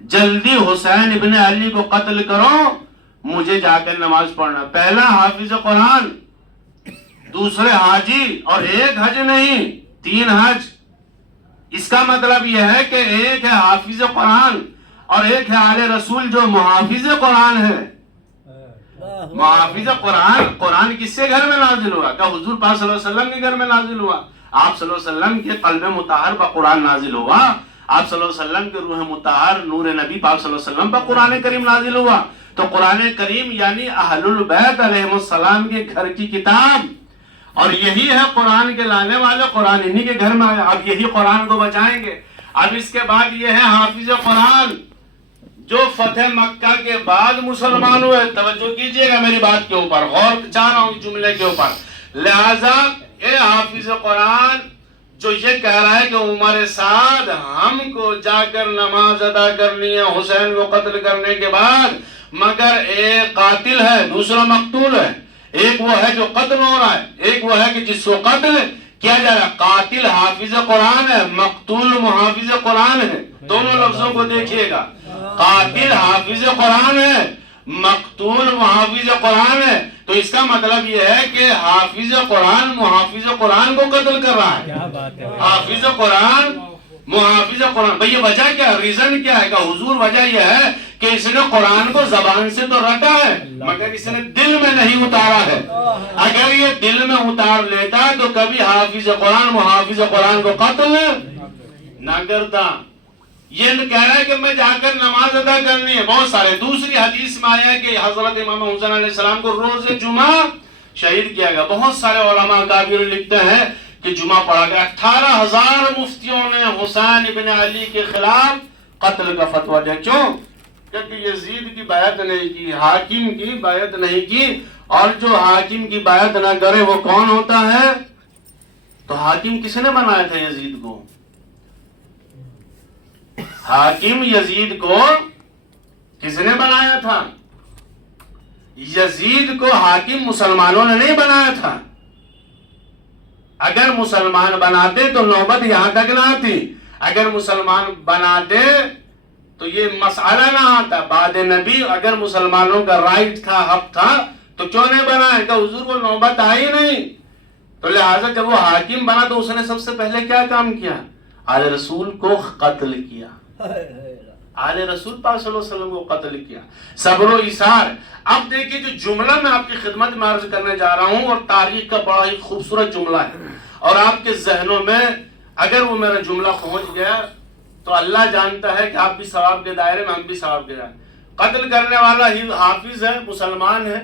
جلدی حسین ابن علی کو قتل کرو، مجھے جا کر نماز پڑھنا۔ پہلا حافظ قرآن، دوسرے حاجی، اور ایک حج نہیں 3 حج۔ اس کا مطلب یہ ہے کہ ایک ہے حافظ قرآن اور ایک ہے آل رسول جو محافظ قرآن ہے۔ محافظ قرآن، قرآن کس سے گھر میں نازل ہوا؟ کہ حضور پاک صلی اللہ علیہ وسلم کے گھر میں نازل ہوا، آپ صلی اللہ علیہ وسلم کے قلب مطہر پر قرآن نازل ہوا، آپ صلی اللہ علیہ وسلم کے روح مطہر نور نبی پاک صلی اللہ علیہ وسلم پر قرآن کریم نازل ہوا۔ تو قرآن کریم یعنی اہل البیت علیہ السلام کے گھر کی کتاب، اور یہی ہے قرآن کے لانے والے، قرآن انہی کے گھر میں آیا، اب یہی قرآن کو بچائیں گے۔ اب اس کے بعد یہ ہے حافظ قرآن جو فتح مکہ کے بعد مسلمان ہوئے۔ توجہ کیجئے گا میری بات کے اوپر، غور چاہ رہا ہوں جملے کے اوپر۔ لہذا اے حافظ قرآن جو یہ کہہ رہا ہے کہ عمر سعد ہم کو جا کر نماز ادا کرنی ہے حسین کو قتل کرنے کے بعد، مگر ایک قاتل ہے دوسرا مقتول ہے، ایک وہ ہے جو قتل ہو رہا ہے، ایک وہ ہے کہ جس کو قتل کیا جا رہا ہے۔ قاتل حافظ قرآن ہے، مقتول محافظ قرآن ہے، دونوں لفظوں کو دیکھیے گا۔ قاتل حافظ قرآن ہے، مقتول محافظ قرآن ہے، تو اس کا مطلب یہ ہے کہ حافظ قرآن محافظ قرآن کو قتل کر رہا ہے۔ حافظ قرآن محافظ قرآن، بھئی یہ وجہ کیا ہے، ریزن کیا ہے؟ کہ حضور وجہ یہ ہے کہ اس نے قرآن کو زبان سے تو رٹا ہے مگر اس نے دل میں نہیں اتارا ہے۔ اگر یہ دل میں اتار لیتا تو کبھی حافظ قرآن محافظ قرآن کو قتل نہ کرتا۔ یہ کہہ رہا ہے کہ میں جا کر نماز ادا کرنی ہے، بہت سارے۔ دوسری حدیث میں آیا ہے کہ حضرت امام حسین علیہ السلام کو روز جمعہ شہید کیا گیا۔ بہت سارے علماء اکابر لکھتے ہیں کہ جمعہ پڑھا گیا۔ 18,000 مفتیوں نے حسین ابن علی کے خلاف قتل کا فتویٰ دیا۔ کیوں؟ کیونکہ یزید کی بیعت نہیں کی، حاکم کی بیعت نہیں کی، اور جو حاکم کی بیعت نہ کرے وہ کون ہوتا ہے؟ تو حاکم کس نے بنایا تھا یزید کو؟ حاکم یزید کو کس نے بنایا تھا؟ یزید کو حاکم مسلمانوں نے نہیں بنایا تھا۔ اگر مسلمان بناتے تو نوبت یہاں تک نہ آتی، اگر مسلمان بناتے تو یہ مسئلہ نہ آتا۔ بعد نبی اگر مسلمانوں کا رائٹ تھا، حق تھا، تو کیوں نہیں بنایا؟ کہ حضور کو نوبت آئی نہیں۔ تو لہٰذا جب وہ حاکم بنا تو اس نے سب سے پہلے کیا کام کیا؟ آل رسول کو قتل کیا۔ آل رسول پاک صلی اللہ علیہ وسلم کو قتل کیا. صبر و ایثار. اب دیکھیے جو جملہ میں آپ کی خدمت میں عرض کرنے جا رہا ہوں اور تاریخ کا بڑا ہی خوبصورت جملہ ہے اور آپ کے ذہنوں میں اگر وہ میرا جملہ پہنچ گیا تو اللہ جانتا ہے کہ آپ بھی ثواب کے دائرے میں، ہم بھی ثواب کے دائرے. قتل کرنے والا ہی حافظ ہے، مسلمان ہے،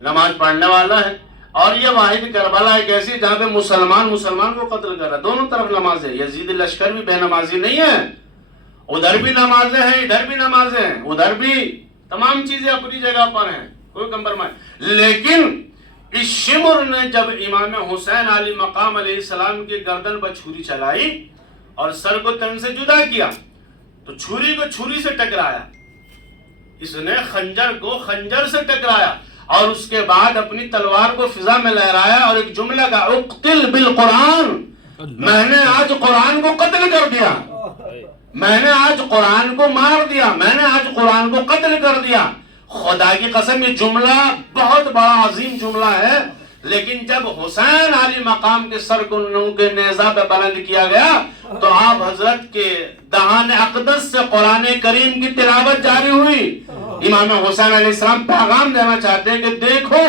نماز پڑھنے والا ہے، اور یہ واحد کربلا ایک ایسی جہاں پہ مسلمان کو قتل کر رہا ہے. دونوں طرف نمازیں. یزید لشکر بھی بے نمازی نہیں ہے، ادھر بھی نمازیں ہیں، ادھر بھی نمازیں ہیں، ادھر بھی تمام چیزیں اپنی جگہ پر ہیں، کوئی کمپرمائز. لیکن اس شمر نے جب امام حسین علی مقام علیہ السلام کی گردن پر چھری چلائی اور سر کو تن سے جدا کیا تو چھری کو چھری سے ٹکرایا، اس نے خنجر کو خنجر سے ٹکرایا اور اس کے بعد اپنی تلوار کو فضا میں لہرایا اور ایک جملہ کا اقتل بالقرآن، میں نے آج قرآن کو قتل کر دیا، میں نے آج قرآن کو مار دیا، میں نے آج قرآن کو قتل کر دیا. خدا کی قسم یہ جملہ بہت بڑا عظیم جملہ ہے. لیکن جب حسین علی مقام کے سر کو نو کے نیزہ پہ بلند کیا گیا تو آپ حضرت کے دہان اقدس سے قرآن کریم کی تلاوت جاری ہوئی. امام حسین علیہ السلام پیغام دینا چاہتے ہیں کہ دیکھو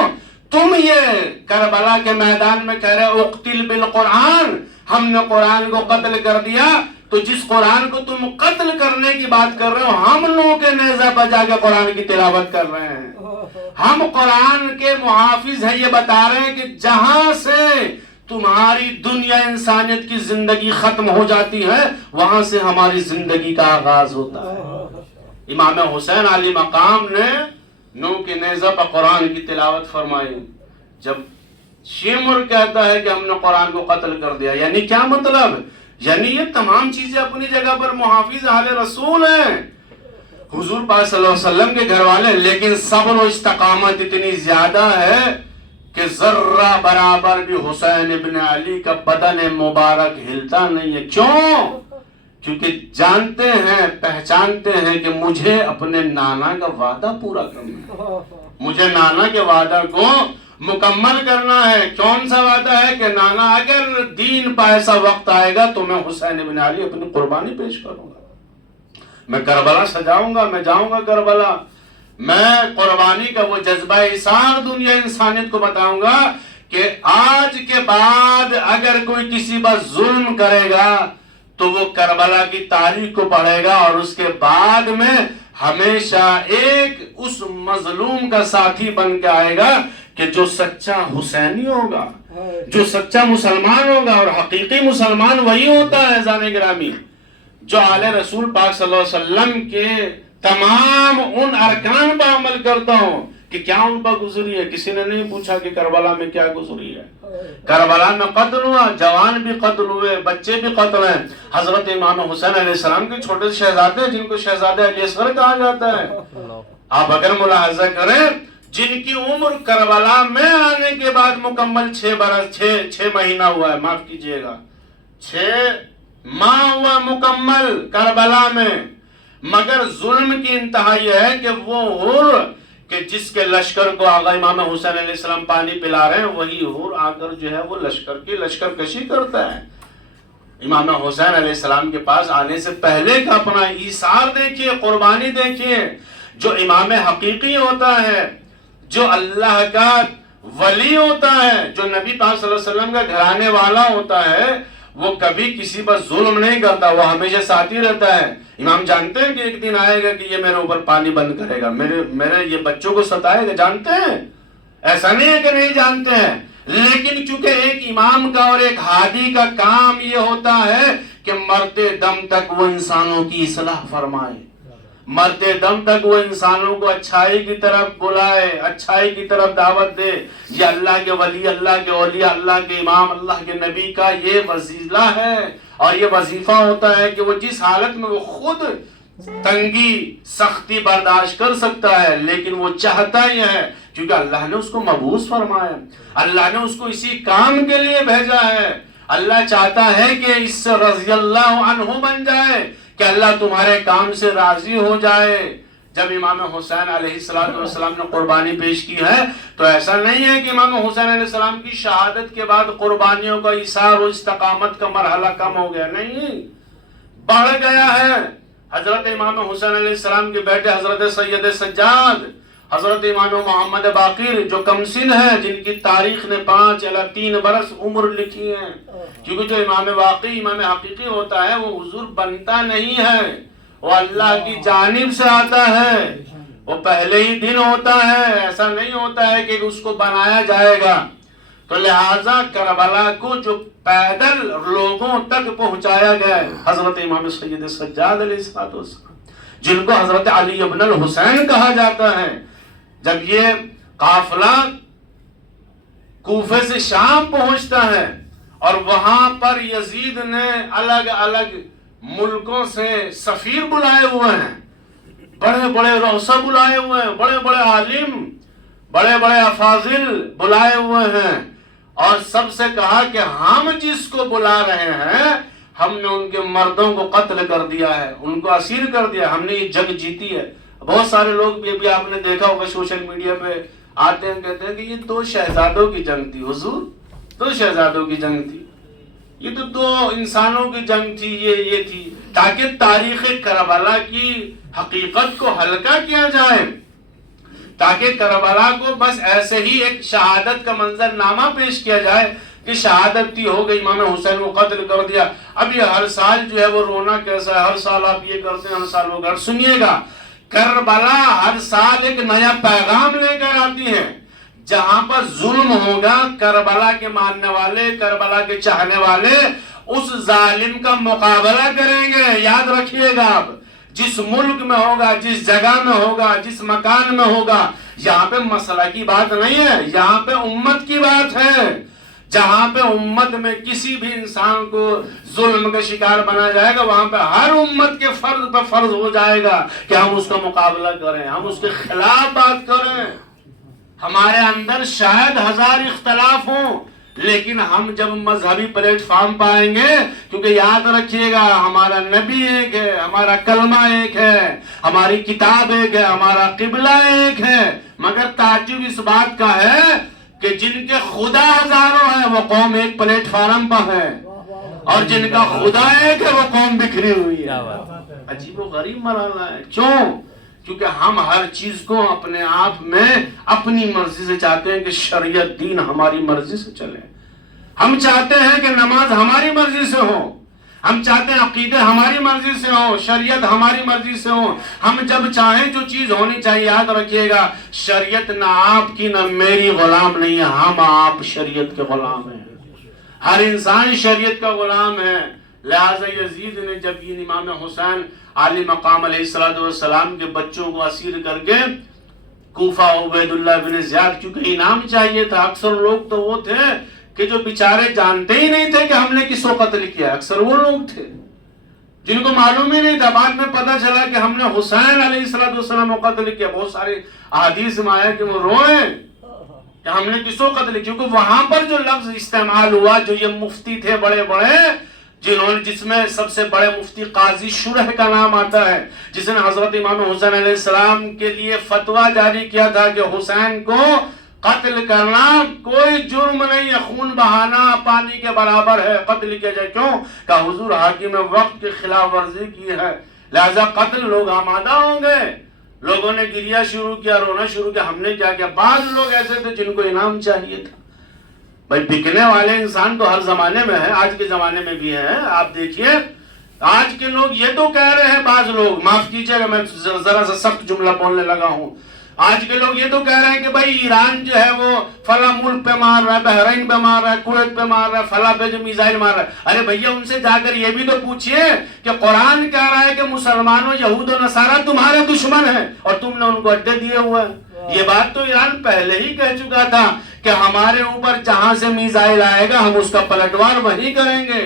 تم یہ کربلا کے میدان میں کہہ رہے اقتل بالقرآن، ہم نے قرآن کو قتل کر دیا، تو جس قرآن کو تم قتل کرنے کی بات کر رہے ہو ہم لوگوں کے نیزہ پر جا کے قرآن کی تلاوت کر رہے ہیں. ہم قرآن کے محافظ ہیں، یہ بتا رہے ہیں کہ جہاں سے تمہاری دنیا انسانیت کی زندگی ختم ہو جاتی ہے وہاں سے ہماری زندگی کا آغاز ہوتا ہے. امام حسین علی مقام نے نو کے نیزہ پر قرآن کی تلاوت فرمائی. جب شیمر کہتا ہے کہ ہم نے قرآن کو قتل کر دیا، یعنی کیا مطلب؟ یعنی یہ تمام چیزیں اپنی جگہ پر محافظ آل رسول ہیں، حضور پاک صلی اللہ علیہ وسلم کے گھر والے. لیکن صبر و استقامت اتنی زیادہ ہے کہ ذرہ برابر بھی حسین ابن علی کا بدن مبارک ہلتا نہیں ہے. کیوں؟ کیونکہ جانتے ہیں، پہچانتے ہیں کہ مجھے اپنے نانا کا وعدہ پورا کرنا ہے، مجھے نانا کے وعدہ کو مکمل کرنا ہے. کون سا وعدہ ہے کہ نانا اگر دین پہ ایسا وقت آئے گا تو میں حسین ابن علی اپنی قربانی پیش کروں گا، میں کربلا سجاؤں گا، میں جاؤں گا کربلا، میں قربانی کا وہ جذبہ ایثار دنیا انسانیت کو بتاؤں گا کہ آج کے بعد اگر کوئی کسی پر ظلم کرے گا تو وہ کربلا کی تاریخ کو پڑھے گا اور اس کے بعد میں ہمیشہ ایک اس مظلوم کا ساتھی بن کے آئے گا کہ جو سچا حسینی ہوگا، جو سچا مسلمان ہوگا. اور حقیقی مسلمان وہی ہوتا ہے زانے گرامی جو آل رسول پاک صلی اللہ علیہ وسلم کے تمام ان ارکان پر عمل کرتا ہوں کہ کیا ان پر گزری ہے. کسی نے نہیں پوچھا کہ کربلا میں کیا گزری ہے. کربلا میں قتل ہوا، جوان بھی قتل ہوئے، بچے بھی قتل ہیں. حضرت امام حسین علیہ السلام کے چھوٹے سے شہزادے جن کو شہزادہ علی اصغر کہا جاتا ہے، آپ اگر ملاحظہ کریں جن کی عمر کربلا میں آنے کے بعد مکمل 6 مہینہ ہوا ہے، معاف کیجئے گا 6 ماہ ہوا مکمل کربلا میں. مگر ظلم کی انتہا یہ ہے کہ وہ حور کہ جس کے لشکر کو آقا امام حسین علیہ السلام پانی پلا رہے ہیں وہی حور آ کر جو ہے وہ لشکر کی لشکر کشی کرتا ہے. امام حسین علیہ السلام کے پاس آنے سے پہلے کا اپنا ایثار دیکھیے، قربانی دیکھیے. جو امام حقیقی ہوتا ہے، جو اللہ کا ولی ہوتا ہے، جو نبی پاک صلی اللہ علیہ وسلم کا گھرانے والا ہوتا ہے، وہ کبھی کسی پر ظلم نہیں کرتا، وہ ہمیشہ ساتھی رہتا ہے. امام جانتے ہیں کہ ایک دن آئے گا کہ یہ میرے اوپر پانی بند کرے گا، میرے یہ بچوں کو ستائے گا. جانتے ہیں، ایسا نہیں ہے کہ نہیں جانتے ہیں. لیکن چونکہ ایک امام کا اور ایک ہادی کا کام یہ ہوتا ہے کہ مرتے دم تک وہ انسانوں کی اصلاح فرمائے، مرتے دم تک وہ انسانوں کو اچھائی کی طرف بلائے، اچھائی کی طرف دعوت دے. یہ اللہ کے ولی، اللہ کے اولیاء، اللہ کے امام، اللہ کے نبی کا یہ وظیفہ ہے اور یہ وظیفہ ہوتا ہے کہ وہ جس حالت میں وہ خود تنگی سختی برداشت کر سکتا ہے لیکن وہ چاہتا یہ ہے کیونکہ اللہ نے اس کو مبعوث فرمایا، اللہ نے اس کو اسی کام کے لیے بھیجا ہے. اللہ چاہتا ہے کہ اس سے رضی اللہ عنہ بن جائے، کہ اللہ تمہارے کام سے راضی ہو جائے. جب امام حسین علیہ السلام نے قربانی پیش کی ہے تو ایسا نہیں ہے کہ امام حسین علیہ السلام کی شہادت کے بعد قربانیوں کا ایثار و استقامت کا مرحلہ کم ہو گیا، نہیں، بڑھ گیا ہے. حضرت امام حسین علیہ السلام کے بیٹے حضرت سید سجاد، حضرت امام محمد باقر جو کمسن ہے، جن کی تاریخ نے 5 یا 3 برس عمر لکھی ہے، کیونکہ جو امام واقعی امام حقیقی ہوتا ہے وہ حضور بنتا نہیں ہے، وہ اللہ کی جانب سے آتا ہے، وہ پہلے ہی دن ہوتا ہے، ایسا نہیں ہوتا ہے کہ اس کو بنایا جائے گا۔ تو لہٰذا کربلا کو جو پیدل لوگوں تک پہنچایا گیا ہے، حضرت امام سید سجاد علیہ السلام، جن کو حضرت علی ابن الحسین کہا جاتا ہے، جب یہ قافلہ کوفے سے شام پہنچتا ہے اور وہاں پر یزید نے الگ الگ ملکوں سے سفیر بلائے ہوئے ہیں، بڑے بڑے روسا بلائے ہوئے ہیں، بڑے بڑے عالم، بڑے بڑے افاضل بلائے ہوئے ہیں، اور سب سے کہا کہ ہم جس کو بلا رہے ہیں ہم نے ان کے مردوں کو قتل کر دیا ہے، ان کو اسیر کر دیا، ہم نے یہ جنگ جیتی ہے۔ بہت سارے لوگ بھی آپ نے دیکھا ہوگا سوشل میڈیا پہ آتے ہیں، کہتے ہیں کہ یہ 2 شہزادوں کی جنگ تھی، حضور 2 شہزادوں کی جنگ تھی، یہ تو 2 انسانوں کی جنگ تھی، یہ تھی، تاکہ تاریخ کربلا کی حقیقت کو ہلکا کیا جائے، تاکہ کربلا کو بس ایسے ہی ایک شہادت کا منظر نامہ پیش کیا جائے کہ شہادت تھی، ہو گئی، امام حسین کو قتل کر دیا۔ اب یہ ہر سال جو ہے وہ رونا کیسا ہے، ہر سال آپ یہ کرتے ہیں، ہر سال وہ کر، سنیے گا، کربلا ہر سال ایک نیا پیغام لے کر آتی ہے۔ جہاں پر ظلم ہوگا، کربلا کے ماننے والے، کربلا کے چاہنے والے اس ظالم کا مقابلہ کریں گے۔ یاد رکھیے گا، آپ جس ملک میں ہوگا، جس جگہ میں ہوگا، جس مکان میں ہوگا، یہاں پہ مسئلہ کی بات نہیں ہے، یہاں پہ امت کی بات ہے۔ جہاں پہ امت میں کسی بھی انسان کو ظلم کا شکار بنا جائے گا، وہاں پہ ہر امت کے فرد پہ فرض ہو جائے گا کہ ہم اس کا مقابلہ کریں، ہم اس کے خلاف بات کریں۔ ہمارے اندر شاید 1000 اختلاف ہوں، لیکن ہم جب مذہبی پلیٹ فارم پائیں گے، کیونکہ یاد رکھیے گا ہمارا نبی ایک ہے، ہمارا کلمہ ایک ہے، ہماری کتاب ایک ہے، ہمارا قبلہ ایک ہے، مگر تعجب اس بات کا ہے کہ جن کے خدا ہزاروں ہیں وہ قوم ایک پلیٹ فارم پر ہے، اور جن کا خدا ایک ہے وہ قوم بکھری ہوئی ہے۔ عجیب و غریب مرحلہ ہے۔ کیوں؟ کیونکہ ہم ہر چیز کو اپنے آپ میں اپنی مرضی سے چاہتے ہیں کہ شریعت دین ہماری مرضی سے چلے، ہم چاہتے ہیں کہ نماز ہماری مرضی سے ہو، ہم چاہتے ہیں عقیدے ہماری مرضی سے ہو، شریعت ہماری مرضی سے ہو، ہم جب چاہیں جو چیز ہونی چاہیے۔ یاد رکھیے گا، شریعت نہ آپ کی نہ میری غلام نہیں ہے، ہم آپ شریعت کے غلام ہیں، ہر انسان شریعت کا غلام ہے۔ لہٰذا یزید نے جب یہ امام حسین علی مقام علیہ السلام کے بچوں کو اسیر کر کے کوفہ عبید اللہ بن زیاد، کیونکہ انعام چاہیے تھا، اکثر لوگ تو وہ تھے کہ جو بیچارے جانتے ہی نہیں تھے کہ ہم نے کس کو قتل کیا، اکثر وہ لوگ تھے جن کو معلوم ہی نہیں تھا، بعد میں پتہ چلا کہ ہم نے حسین علیہ السلام کو قتل کیا۔ بہت سارے احادیث میں آیا کہ وہ روئیں کہ ہم نے کس کو قتل کیا، کیونکہ وہاں پر جو لفظ استعمال ہوا، جو یہ مفتی تھے بڑے بڑے، جس میں سب سے بڑے مفتی قاضی شرح کا نام آتا ہے، جس نے حضرت امام حسین علیہ السلام کے لیے فتویٰ جاری کیا تھا کہ حسین کو قتل کرنا کوئی جرم نہیں ہے، خون بہانا پانی کے برابر ہے، قتل کیا جائے۔ کیوں؟ کہ حضور حاکم وقت کی خلاف ورزی کی ہے، لہذا قتل لوگ آمادہ ہوں گے۔ لوگوں نے گریہ شروع کیا، رونا شروع کیا، ہم نے کیا کیا۔ بعض لوگ ایسے تھے جن کو انعام چاہیے تھا۔ بھائی بکنے والے انسان تو ہر زمانے میں ہے، آج کے زمانے میں بھی ہیں۔ آپ دیکھیے آج کے لوگ یہ تو کہہ رہے ہیں، بعض لوگ، معاف کیجئے گا میں ذرا سا سخت جملہ بولنے لگا ہوں، آج کے لوگ یہ تو کہہ رہے ہیں کہ بھائی ایران جو ہے وہ فلاں ملک پہ مار رہا ہے، بحرین پہ مار رہا ہے، کویت پہ مار رہا ہے، فلاں پہ جو میزائل مار رہا ہے۔ ارے بھیا ان سے جا کر یہ بھی تو پوچھئے کہ قرآن کہہ رہا ہے کہ مسلمانوں، یہود و نصارہ تمہارے دشمن ہیں اور تم نے ان کو اڈے دیے ہوئے ہیں۔ یہ بات تو ایران پہلے ہی کہہ چکا تھا کہ ہمارے اوپر جہاں سے میزائل آئے گا ہم اس کا پلٹوار وہی کریں گے،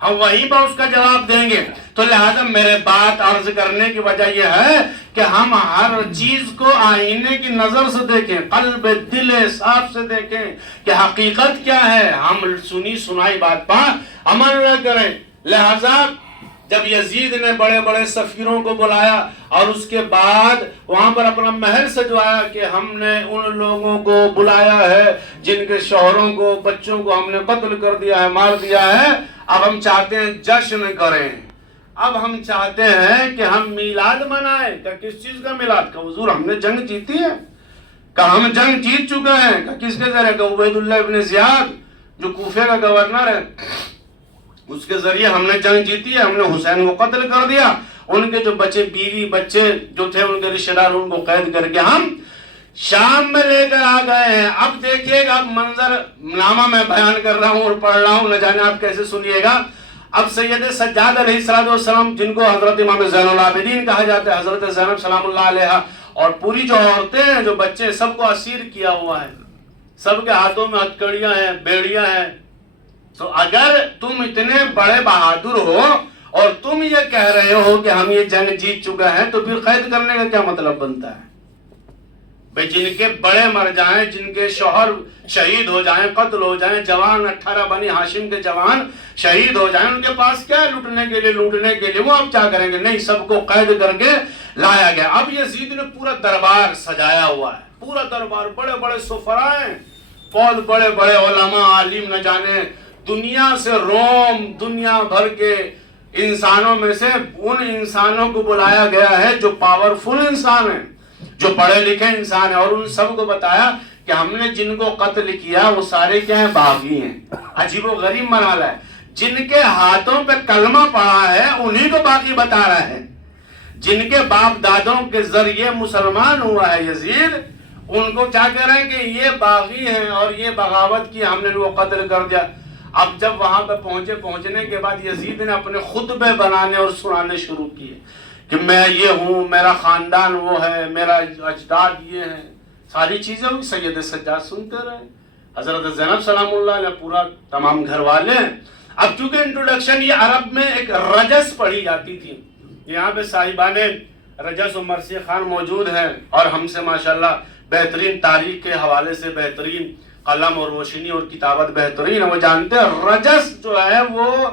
ہم وہیں پر اس کا جواب دیں گے۔ تو لہذا میرے بات عرض کرنے کی وجہ یہ ہے کہ ہم ہر چیز کو آئینے کی نظر سے دیکھیں، قلب دل صاف سے دیکھیں کہ حقیقت کیا ہے، ہم سنی سنائی بات پر عمل نہ کریں۔ لہذا جب یزید نے بڑے بڑے سفیروں کو بلایا اور اس کے بعد وہاں پر اپنا محل سجوایا کہ ہم نے ان لوگوں کو بلایا ہے جن کے شوہروں کو، بچوں کو ہم نے قتل کر دیا ہے، مار دیا ہے، اب ہم چاہتے ہیں جشن کریں، اب ہم چاہتے ہیں کہ ہم میلاد منائیں. کہ کس چیز کا میلاد؟ کہ حضور ہم نے جنگ جیتی ہے. کہ ہم جنگ جیت چکے ہیں. کہ کس کے ذریعے؟ کہ عبید اللہ ابن زیاد جو کوفے کا گورنر ہے اس کے ذریعے ہم نے جنگ جیتی ہے. ہم نے حسین کو قتل کر دیا. ان کے جو بچے بیوی بچے جو تھے ان کے رشتہ دار ان کو قید کر کے ہم شام میں لے کر آ گئے ہیں. اب دیکھیے گا، اب منظر نامہ میں بیان کر رہا ہوں اور پڑھ رہا ہوں، نہ جانے آپ کیسے سنیے گا. اب سید سجاد علیہ السلام جن کو حضرت امام زین العابدین کہا جاتا ہے، حضرت زینب سلام اللہ علیہ اور پوری جو عورتیں ہیں جو بچے سب کو اسیر کیا ہوا ہے. سب کے ہاتھوں میں ہتکڑیاں ہیں، بیڑیاں ہیں. تو اگر تم اتنے بڑے بہادر ہو اور تم یہ کہہ رہے ہو کہ ہم یہ جنگ جیت چکا ہے تو پھر قید کرنے کا کیا مطلب بنتا ہے؟ بھئی جن کے بڑے مر جائیں، جن کے شوہر شہید ہو جائیں، قتل ہو جائیں، جوان 18 بنی ہاشم کے جوان شہید ہو جائیں، ان کے پاس کیا ہے لوٹنے کے لیے وہ اب کیا کریں گے؟ نہیں، سب کو قید کر کے لایا گیا. اب یزید نے پورا دربار سجایا ہوا ہے. پورا دربار، بڑے بڑے سفراء ہیں، بہت بڑے بڑے علماء عالم، نہ جانے دنیا سے روم، دنیا بھر کے انسانوں میں سے ان انسانوں کو بلایا گیا ہے جو پاورفل انسان ہیں، جو پڑھے لکھے انسان ہیں، اور ان سب کو بتایا کہ ہم نے جن کو قتل کیا وہ سارے کیا ہیں؟ باغی ہیں. عجیب و غریب مرحلہ ہے. جن کے ہاتھوں پہ کلمہ پڑا ہے انہی کو باقی بتا رہا ہے. جن کے باپ دادوں کے ذریعے مسلمان ہوا ہے یزید، ان کو کیا کہہ رہے ہیں کہ یہ باغی ہیں اور یہ بغاوت کی، ہم نے ان کو قتل کر دیا. اب جب وہاں پہ پہنچنے کے بعد یزید نے اپنے خطبے بنانے اور سنانے شروع کیے کہ میں یہ ہوں، میرا خاندان وہ ہے، میرا اجداد یہ ہے، ساری چیزیں ہوئی. سید سجاد سنتے رہے. حضرت زینب سلام اللہ علیہ پورا تمام گھر والے. اب چونکہ انٹروڈکشن یہ عرب میں ایک رجس پڑھی جاتی تھی. یہاں پہ صاحبان رجس و مرثیہ خان موجود ہیں اور ہم سے ماشاءاللہ بہترین تاریخ کے حوالے سے بہترین قلم اور روشنی اور کتابت بہترین ہے. وہ جانتے ہیں رجس جو ہے وہ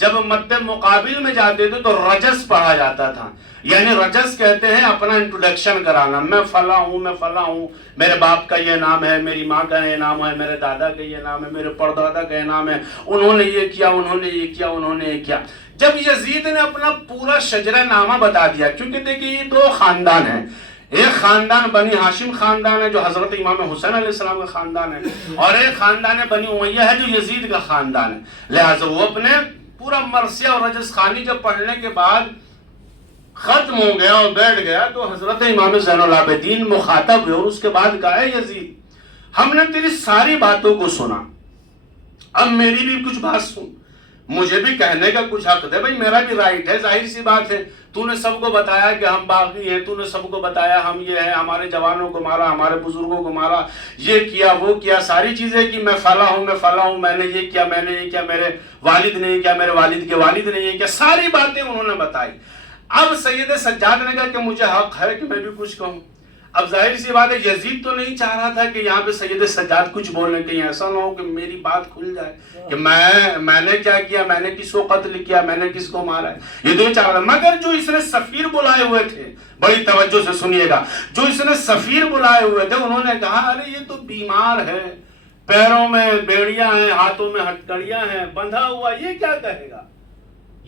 جب مد مقابل میں جاتے تھے تو رجس پڑھا جاتا تھا. یعنی رجس کہتے ہیں اپنا انٹروڈکشن کرانا. میں فلاں ہوں، میں فلاں ہوں، میرے باپ کا یہ نام ہے، میری ماں کا یہ نام ہے، میرے دادا کا یہ نام ہے، میرے پردادا کا یہ نام ہے، انہوں نے یہ کیا، انہوں نے یہ کیا، انہوں نے یہ کیا. جب یزید نے اپنا پورا شجرہ نامہ بتا دیا، کیونکہ دیکھیں یہ دو خاندان ہیں. ایک خاندان بنی ہاشم خاندان ہے جو حضرت امام حسین علیہ السلام کا خاندان ہے، اور ایک خاندان بنی امیہ ہے جو یزید کا خاندان ہے. لہٰذا وہ اپنے پورا مرثیہ اور رجس خانی جب پڑھنے کے بعد ختم ہو گیا اور بیٹھ گیا تو حضرت امام زین العابدین مخاطب ہوئے اور اس کے بعد کہا ہے یزید ہم نے تیری ساری باتوں کو سنا، اب میری بھی کچھ بات سن، مجھے بھی کہنے کا کچھ حق دے. بھائی میرا بھی رائٹ ہے، ظاہر سی بات ہے. تو نے سب کو بتایا کہ ہم باغی ہیں، تو نے سب کو بتایا ہم یہ ہیں، ہمارے جوانوں کو مارا، ہمارے بزرگوں کو مارا، یہ کیا وہ کیا، ساری چیزیں کی، میں فلاں ہوں، میں فلاں ہوں، میں نے یہ کیا، میں نے یہ کیا، میرے والد نے یہ کیا، میرے والد کے والد نے یہ کیا، ساری باتیں انہوں نے بتائی. اب سید سجاد نے کہا کہ مجھے حق ہے کہ میں بھی کچھ کہوں. اب ظاہر سی بات ہے یزید تو نہیں چاہ رہا تھا کہ یہاں پہ سید سجاد کچھ بولنے، کہیں ایسا نہ ہو کہ میری بات کھل جائے کہ میں نے کیا کیا، میں نے کس کو قتل کیا، میں نے کس کو مارا ہے، یہ تو چاہ رہا. مگر جو اس نے سفیر بلائے ہوئے تھے، بڑی توجہ سے سنیے گا، جو اس نے سفیر بلائے ہوئے تھے انہوں نے کہا ارے یہ تو بیمار ہے، پیروں میں بیڑیاں ہیں، ہاتھوں میں ہتکڑیاں ہیں، بندھا ہوا، یہ کیا کہے گا؟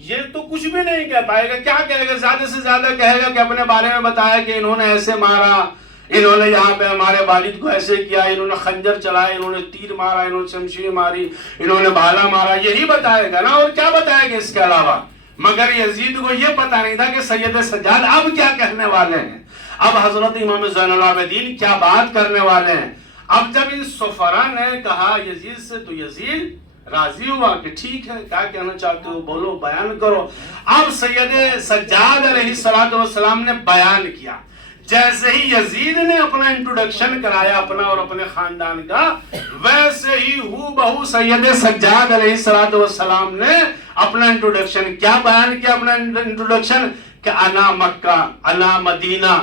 یہ تو کچھ بھی نہیں کہہ پائے گا. کیا کہے گا؟ زیادہ سے زیادہ کہے گا کہ اپنے بارے میں بتایا کہ انہوں نے ایسے مارا، انہوں نے یہاں پہ ہمارے والد کو ایسے کیا، انہوں نے خنجر چلائے، انہوں نے تیر مارا، انہوں نے شمشیر ماری، انہوں نے بھالا مارا، یہی بتائے گا نا، اور کیا بتائے گا اس کے علاوہ. مگر یزید کو یہ پتا نہیں تھا کہ سید سجاد اب کیا کہنے والے ہیں، اب حضرت امام زین العابدین کیا بات کرنے والے ہیں. اب جب ان سفراء نے کہا یزید سے تو یزید راضی ہوا کہ ٹھیک ہے، کیا کہنا چاہتے ہو بولو، بیان کرو. اب سید سجاد علیہ السلام نے بیان کیا. جیسے ہی یزید نے اپنا انٹروڈکشن کرایا اپنا اور اپنے خاندان کا، ویسے ہی ہو بہو سید سجاد علیہ السلام نے اپنا انٹروڈکشن کیا بیان کیا. اپنا انٹروڈکشن کہ انا مکہ انا مدینہ،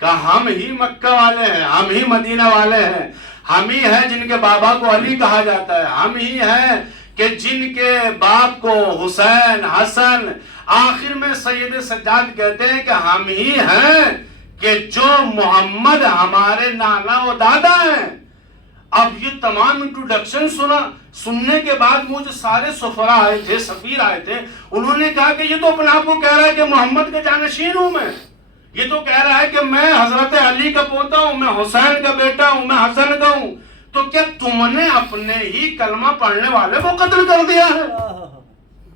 کہ ہم ہی مکہ والے ہیں، ہم ہی مدینہ والے ہیں، ہم ہی ہیں جن کے بابا کو علی کہا جاتا ہے، ہم ہی ہیں کہ جن کے باپ کو حسین حسن. آخر میں سید سجاد کہتے ہیں کہ ہم ہی ہیں کہ جو محمد ہمارے نانا و دادا ہیں. اب یہ تمام انٹروڈکشن سننے کے بعد وہ جو سارے سفراء آئے تھے، سفیر آئے تھے، انہوں نے کہا کہ یہ تو اپنے آپ کو کہہ رہا ہے کہ محمد کے جانشین ہوں میں، یہ تو کہہ رہا ہے کہ میں حضرت علی کا پوتا ہوں، میں حسین کا بیٹا ہوں، میں حسن کا ہوں، تو کیا تم نے اپنے ہی کلمہ پڑھنے والے کو قتل کر دیا ہے؟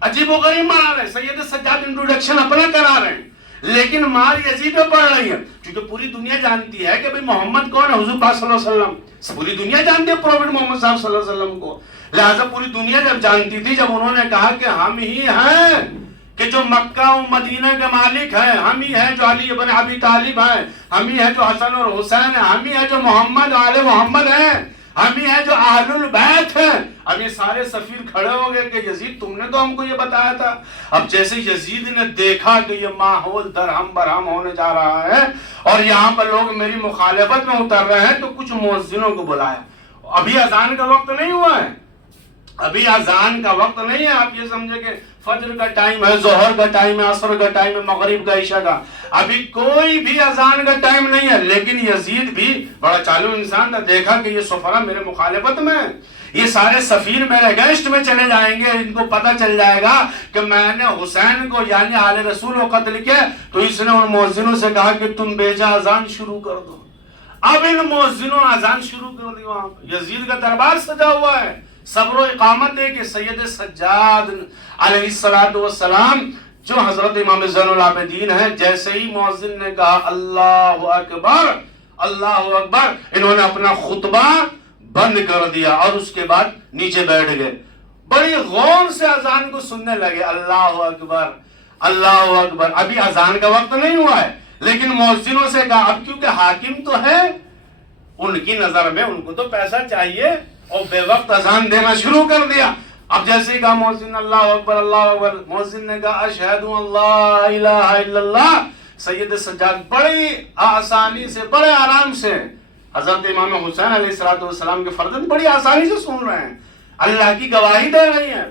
عجیب و غریب مار رہے ہیں. سید سجاد انٹروڈکشن اپنا کرا رہے ہیں، لیکن مار یزید پہ پڑھ رہی ہے، کیونکہ پوری دنیا جانتی ہے کہ بھئی محمد کون ہے، حضور پاک صلی اللہ علیہ وسلم. پوری دنیا جانتی ہے پروفیٹ محمد صاحب صلی اللہ علیہ وسلم کو. لہٰذا پوری دنیا جب جانتی تھی، جب انہوں نے کہا کہ ہم ہی ہیں کہ جو مکہ و مدینہ کے مالک ہیں، ہم ہی ہیں جو علی ابن ابی طالب ہیں، ہم ہی ہیں جو حسن اور حسین ہیں، ہم ہی ہیں جو محمد آل محمد ہیں، ہم ہی ہیں جو اہل البیت ہیں. اب یہ سارے سفیر کھڑے ہو گئے کہ یزید تم نے تو ہم کو یہ بتایا تھا. اب جیسے یزید نے دیکھا کہ یہ ماحول درہم برہم ہونے جا رہا ہے اور یہاں پر لوگ میری مخالفت میں اتر رہے ہیں، تو کچھ مؤذنوں کو بلایا. ابھی اذان کا وقت نہیں ہوا ہے، ابھی اذان کا وقت نہیں ہے. آپ یہ سمجھے کہ فجر کا ٹائم ہے، ظہر کا ٹائم ہے، عصر کا ٹائم ہے، مغرب کا، عشاء کا، ابھی کوئی بھی اذان کا ٹائم نہیں ہے. لیکن یزید بھی بڑا چالو انسان تھا، دیکھا کہ یہ سفراء میرے مخالفت میں، یہ سارے سفیر میرے اگینسٹ میں چلے جائیں گے، ان کو پتہ چل جائے گا کہ میں نے حسین کو یعنی آل رسول کو قتل کیا. تو اس نے ان مؤذنوں سے کہا کہ تم بیجا اذان شروع کر دو. اب ان مؤذنوں اذان شروع کر دی. وہاں یزید کا دربار سجا ہوا ہے، صبر و اقامت ہے کہ سید سجاد علیہ السلام جو حضرت امام زین العابدین ہیں، جیسے ہی مؤذن نے کہا اللہ اکبر اللہ اکبر، انہوں نے اپنا خطبہ بند کر دیا اور اس کے بعد نیچے بیٹھ گئے، بڑی غور سے اذان کو سننے لگے. اللہ اکبر اللہ اکبر. ابھی اذان کا وقت نہیں ہوا ہے، لیکن مؤذنوں سے کہا، اب کیونکہ حاکم تو ہے، ان کی نظر میں ان کو تو پیسہ چاہیے، اور بے وقت اذان دینا شروع کر دیا. اب جیسے ہی کہا مؤذن اللہ اکبر اللہ اکبر، مؤذن نے کہا اشہد ان لا الہ الا اللہ. سید سجاد بڑی آسانی سے، بڑے آرام سے حضرت امام حسین علیہ السلام کے فرزند بڑی آسانی سے سن رہے ہیں، اللہ کی گواہی دے رہی ہیں.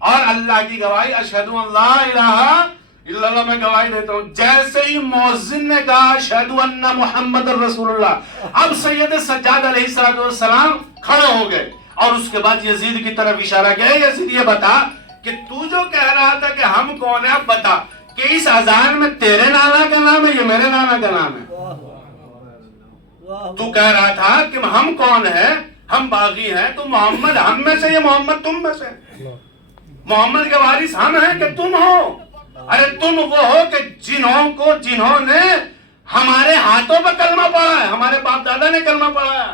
اور اللہ کی گواہی اشہد ان لا الہ الا اللہ، میں گواہی دیتا ہوں. جیسے ہی مؤذن نے کہا اشہد ان محمد رسول اللہ، اب سید سجاد علیہ السلام کھڑے ہو گئے اور اس کے بعد یزید کی طرف اشارہ کیا. یزید یہ بتا کہ تو جو کہہ رہا تھا کہ ہم کون ہیں، اب بتا کہ اس اذان میں تیرے نانا کا نام ہے یا میرے نانا کا نام ہے؟ تو کہہ رہا تھا کہ ہم کون ہیں، ہم باغی ہیں، تو محمد ہم میں سے یا محمد تم میں سے؟ محمد کے وارث ہم ہیں کہ تم ہو؟ ارے تم وہ ہو کہ جنہوں نے ہمارے ہاتھوں پہ کلمہ پڑھا ہے، ہمارے باپ دادا نے کلمہ پڑھا ہے.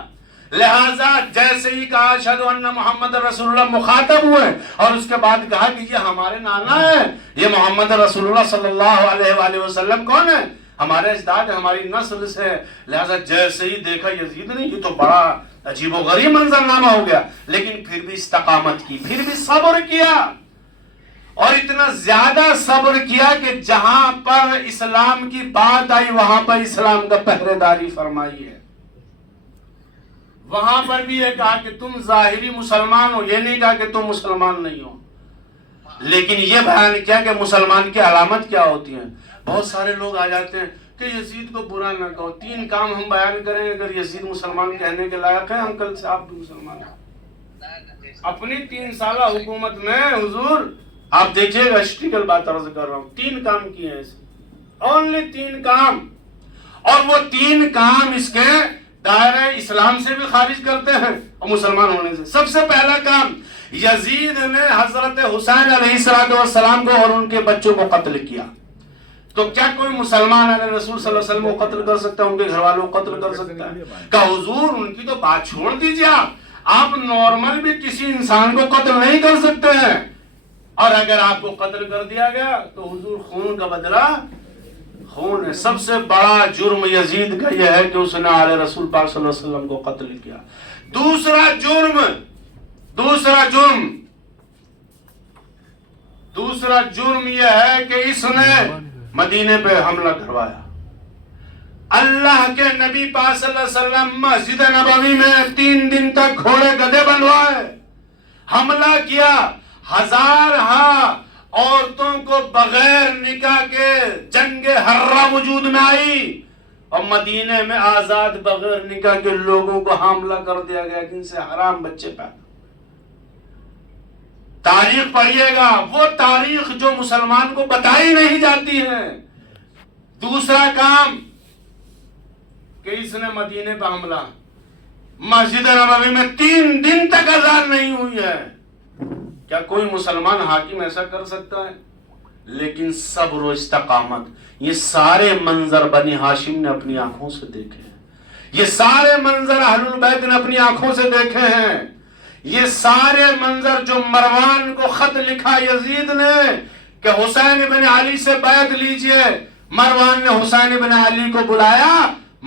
لہٰذا جیسے ہی کہا اشہد ان محمد رسول اللہ، مخاطب ہوئے اور اس کے بعد کہا کہ یہ ہمارے نانا ہے، یہ محمد رسول اللہ صلی اللہ علیہ وآلہ وسلم کون ہے؟ ہمارے اجداد، ہماری نسل سے. لہٰذا جیسے ہی دیکھا یزید نے، یہ تو بڑا عجیب و غریب منظرنامہ ہو گیا، لیکن پھر بھی استقامت کی، پھر بھی صبر کیا، اور اتنا زیادہ صبر کیا کہ جہاں پر اسلام کی بات آئی وہاں پر اسلام کا پہرے داری فرمائی ہے. وہاں پر بھی یہ کہا کہ تم ظاہری مسلمان ہو، یہ نہیں کہا کہ تم مسلمان نہیں ہو، لیکن یہ بیان کیا کہ مسلمان کی علامت کیا ہوتی ہیں. بہت سارے لوگ آ جاتے ہیں کہ یزید کو برا نہ کہو، 3 کام ہم بیان کریں گے اگر یزید مسلمان کہنے کے لائق ہے. انکل سے آپ بھی مسلمان ہیں، اپنی 3 سالہ حکومت میں حضور آپ دیکھیے گا، ہسٹریکل بات عرض کر رہا ہوں، 3 کام کیے ہیں، اونلی 3 کام، اور وہ 3 کام اس کے دائرہ اسلام سے بھی خارج کرتے ہیں اور مسلمان ہونے سے. سب سے پہلا کام، یزید نے حضرت حسین علیہ السلام کو اور ان کے بچوں کو قتل کیا. تو کیا کوئی مسلمان علیہ رسول صلی اللہ علیہ وسلم کو قتل کر سکتا ہے، ان کے گھر والوں کو قتل کر سکتا ہے؟ کہ حضور ان کی تو بات چھوڑ دیجیے، آپ نارمل بھی کسی انسان کو قتل نہیں کر سکتے ہیں، اور اگر آپ کو قتل کر دیا گیا تو حضور خون کا بدلہ خون ہے. سب سے بڑا جرم یزید کا یہ ہے کہ اس نے آل رسول پاک صلی اللہ علیہ وسلم کو قتل کیا. دوسرا جرم یہ ہے کہ اس نے مدینے پہ حملہ کروایا. اللہ کے نبی پاک صلی اللہ علیہ وسلم مسجد نبوی میں 3 دن تک گھوڑے گدھے بندھوائے، حملہ کیا، 1000 عورتوں کو بغیر نکاح کے جنگ حرہ وجود میں آئی، اور مدینے میں آزاد بغیر نکاح کے لوگوں کو حاملہ کر دیا گیا، جن سے حرام بچے پیدا۔ تاریخ پڑھیے گا، وہ تاریخ جو مسلمان کو بتائی نہیں جاتی ہے۔ دوسرا کام کہ اس نے مدینے پہ حملہ، مسجد نبوی میں 3 دن تک اذان نہیں ہوئی ہے۔ کیا کوئی مسلمان حاکم ایسا کر سکتا ہے؟ لیکن صبر و استقامت، یہ سارے منظر بنی ہاشم نے اپنی آنکھوں سے دیکھے ہیں، یہ سارے منظر اہل البیت نے اپنی آنکھوں سے دیکھے ہیں، یہ سارے منظر جو مروان کو خط لکھا یزید نے کہ حسین بن علی سے بیعت لیجئے، مروان نے حسین بن علی کو بلایا،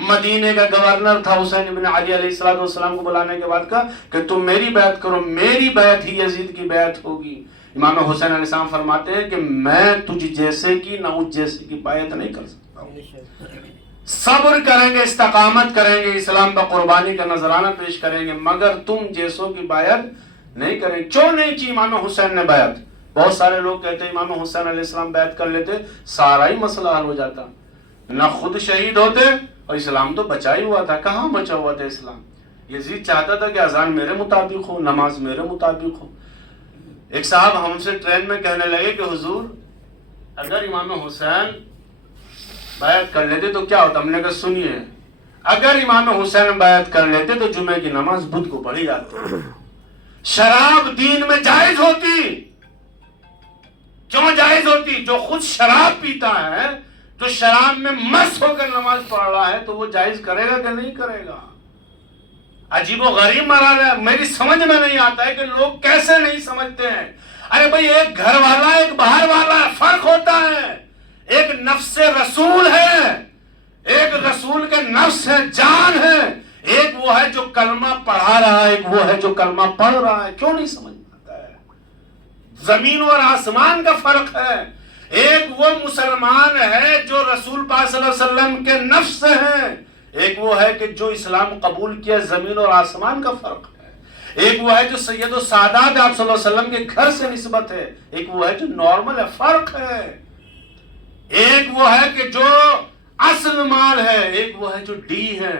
مدینے کا گورنر تھا حسین بن علی علیہ السلام کو بلانے کے بعد کہا کہ تم میری بیعت کرو، میری بیعت ہی یزید کی بیعت ہوگی۔ امام حسین علیہ السلام فرماتے ہیں کہ میں تجھ جیسے کی نہ اس جیسے کی بیعت نہیں کر سکتا ہوں۔ صبر کریں گے، استقامت کریں گے، اسلام پر قربانی کا نذرانہ پیش کریں گے، مگر تم جیسوں کی بیعت نہیں کریں۔ کیوں نہیں کی امام حسین نے بیعت؟ بہت سارے لوگ کہتے ہیں امام حسین علیہ السلام بیعت کر لیتے سارا ہی مسئلہ حل ہو جاتا، نہ خود شہید ہوتے اور اسلام تو بچا ہی ہوا تھا۔ کہاں بچا ہوا تھا اسلام؟ یزید چاہتا تھا کہ اذان میرے مطابق ہو، نماز میرے مطابق ہو۔ ایک صاحب ہم سے ٹرین میں کہنے لگے کہ حضور اگر امام حسین بیعت کر لیتے تو کیا ہوتا؟ ہم نے کہا سنیے، اگر امام حسین بیعت کر لیتے تو جمعے کی نماز بدھ کو پڑھی جاتی، شراب دین میں جائز ہوتی۔ کیوں جائز ہوتی؟ جو خود شراب پیتا ہے، جو شراب میں مست ہو کر نماز پڑھ رہا ہے، تو وہ جائز کرے گا کہ نہیں کرے گا؟ عجیب و غریب مرحلہ ہے، میری سمجھ میں نہیں آتا ہے کہ لوگ کیسے نہیں سمجھتے ہیں۔ ارے بھئی ایک گھر والا ایک باہر والا، فرق ہوتا ہے۔ ایک نفس رسول ہے، ایک رسول کے نفس ہے، جان ہے، ایک وہ ہے جو کلمہ پڑھا رہا ہے، ایک وہ ہے جو کلمہ پڑھ رہا ہے۔ کیوں نہیں سمجھ پاتا ہے؟ زمین اور آسمان کا فرق ہے۔ ایک وہ مسلمان ہے جو رسول پاک صلی اللہ علیہ وسلم کے نفس ہیں، ایک وہ ہے کہ جو اسلام قبول کیا۔ زمین اور آسمان کا فرق ہے۔ ایک وہ ہے جو سید و سادات آپ صلی اللہ علیہ وسلم کے گھر سے نسبت ہے، ایک وہ ہے جو نارمل ہے، فرق ہے۔ ایک وہ ہے کہ جو اصل مال ہے، ایک وہ ہے جو ڈی ہے۔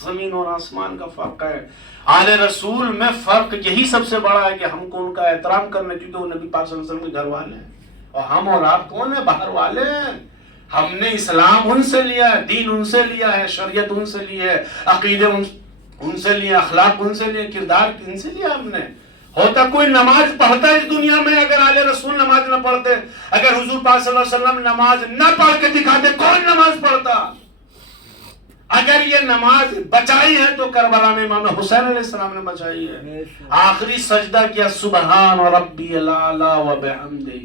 زمین اور آسمان کا فرق ہے۔ آل رسول میں فرق یہی سب سے بڑا ہے کہ ہم کو ان کا احترام کرنا، کیونکہ وہ نبی پاک صلی اللہ علیہ وسلم کے گھر والے ہیں، اور ہم اور آپ کون ہیں؟ باہر والے ہیں۔ ہم نے اسلام ان سے لیا ہے، دین ان سے لیا ہے، شریعت ان سے لی ہے، عقیدے ان سے لیے، اخلاق ان سے لیے، کردار ان سے لیا ہم نے۔ ہوتا کوئی نماز پڑھتا ہے اس دنیا میں اگر آل رسول نماز نہ پڑھتے، اگر حضور پاک صلی اللہ علیہ وسلم نماز نہ پڑھ کے دکھاتے، کون نماز پڑھتا؟ اگر یہ نماز بچائی ہے تو کربلا میں امام حسین علیہ السلام نے بچائی ہے۔ آخری سجدہ کیا، سبحان ربی الاعلی و بحمدہ،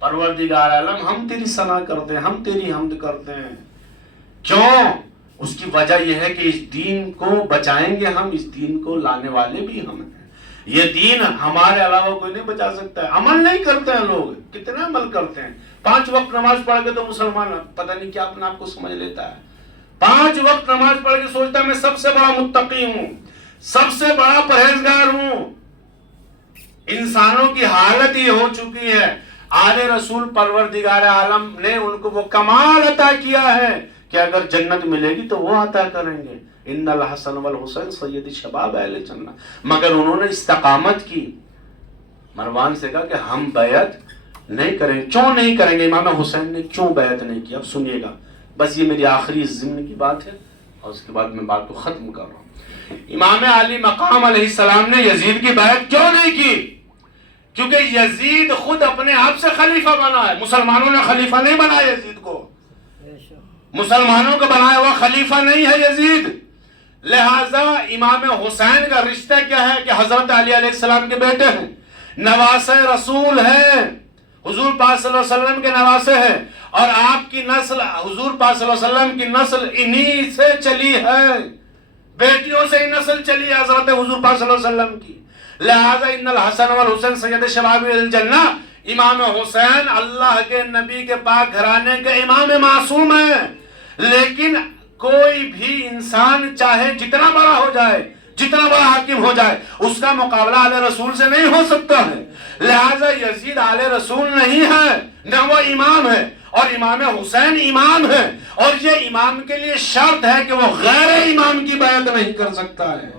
پروردگار عالم ہم تیری ثنا کرتے ہیں، ہم تیری حمد کرتے ہیں۔ کیوں؟ اس کی وجہ یہ ہے کہ اس دین کو بچائیں گے ہم، اس دین کو لانے والے بھی ہم ہیں۔ یہ دین ہمارے علاوہ کوئی نہیں بچا سکتا ہے۔ عمل نہیں کرتے ہیں لوگ، کتنے عمل کرتے ہیں؟ 5 وقت نماز پڑھ کے تو مسلمان پتہ نہیں کیا اپنے آپ کو سمجھ لیتا ہے۔ 5 وقت نماز پڑھ کے سوچتا ہے میں سب سے بڑا متقی ہوں، سب سے بڑا پرہیزگار ہوں۔ انسانوں کی حالت یہ ہو چکی ہے، آل رسول پروردگار عالم نے ان کو وہ کمال عطا کیا ہے کہ اگر جنت ملے گی تو وہ عطا کریں گے۔ ان الحسن والحسین سید شباب اہل جنہ، مگر انہوں نے استقامت کی۔ مروان سے کہا کہ ہم بیعت نہیں کریں۔ کیوں نہیں کریں گے؟ امام حسین نے کیوں بیعت نہیں کی؟ اب سنیے گا، بس یہ میری آخری ضمن کی بات ہے اور اس کے بعد میں بات کو ختم کر رہا ہوں۔ امام علی مقام علیہ السلام نے یزید کی بیعت کیوں نہیں کی؟ کیونکہ یزید خود اپنے آپ سے خلیفہ بنا ہے، مسلمانوں نے خلیفہ نہیں بنایا یزید کو، مسلمانوں کا بنایا ہوا خلیفہ نہیں ہے یزید۔ لہذا امام حسین کا رشتہ کیا ہے کہ حضرت علی علیہ السلام کے بیٹے ہیں، نواسے رسول ہیں، حضور پاک صلی اللہ علیہ وسلم کے نواسے ہیں، اور آپ کی نسل حضور پاک صلی اللہ علیہ وسلم کی نسل انہی سے چلی ہے، بیٹیوں سے ہی نسل چلی ہے حضرت حضور پاک صلی اللہ علیہ وسلم کی۔ لہذا ان الحسن والحسین سید شباب الجنہ، امام حسین اللہ کے نبی کے پاک گھرانے کے امام معصوم ہیں، لیکن کوئی بھی انسان چاہے جتنا بڑا ہو جائے، جتنا بڑا حاکم ہو جائے، اس کا مقابلہ آل رسول سے نہیں ہو سکتا ہے۔ لہذا یزید آل رسول نہیں ہے، نہ وہ امام ہے، اور امام حسین امام ہے، اور یہ امام کے لیے شرط ہے کہ وہ غیر امام کی بیعت نہیں کر سکتا ہے،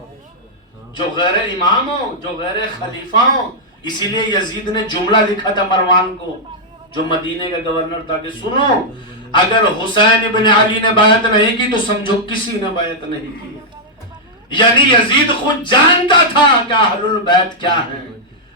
جو غیر امام ہو، جو غیر خلیفہ ہو۔ اسی لیے یزید نے جملہ لکھا تھا مروان کو، جو مدینے کا گورنر تھا، کہ سنو اگر حسین ابن علی نے بیعت نہیں کی تو سمجھو کسی نے بیعت نہیں کی۔ یعنی یزید خود جانتا تھا کہ اہل البیت کیا ہیں۔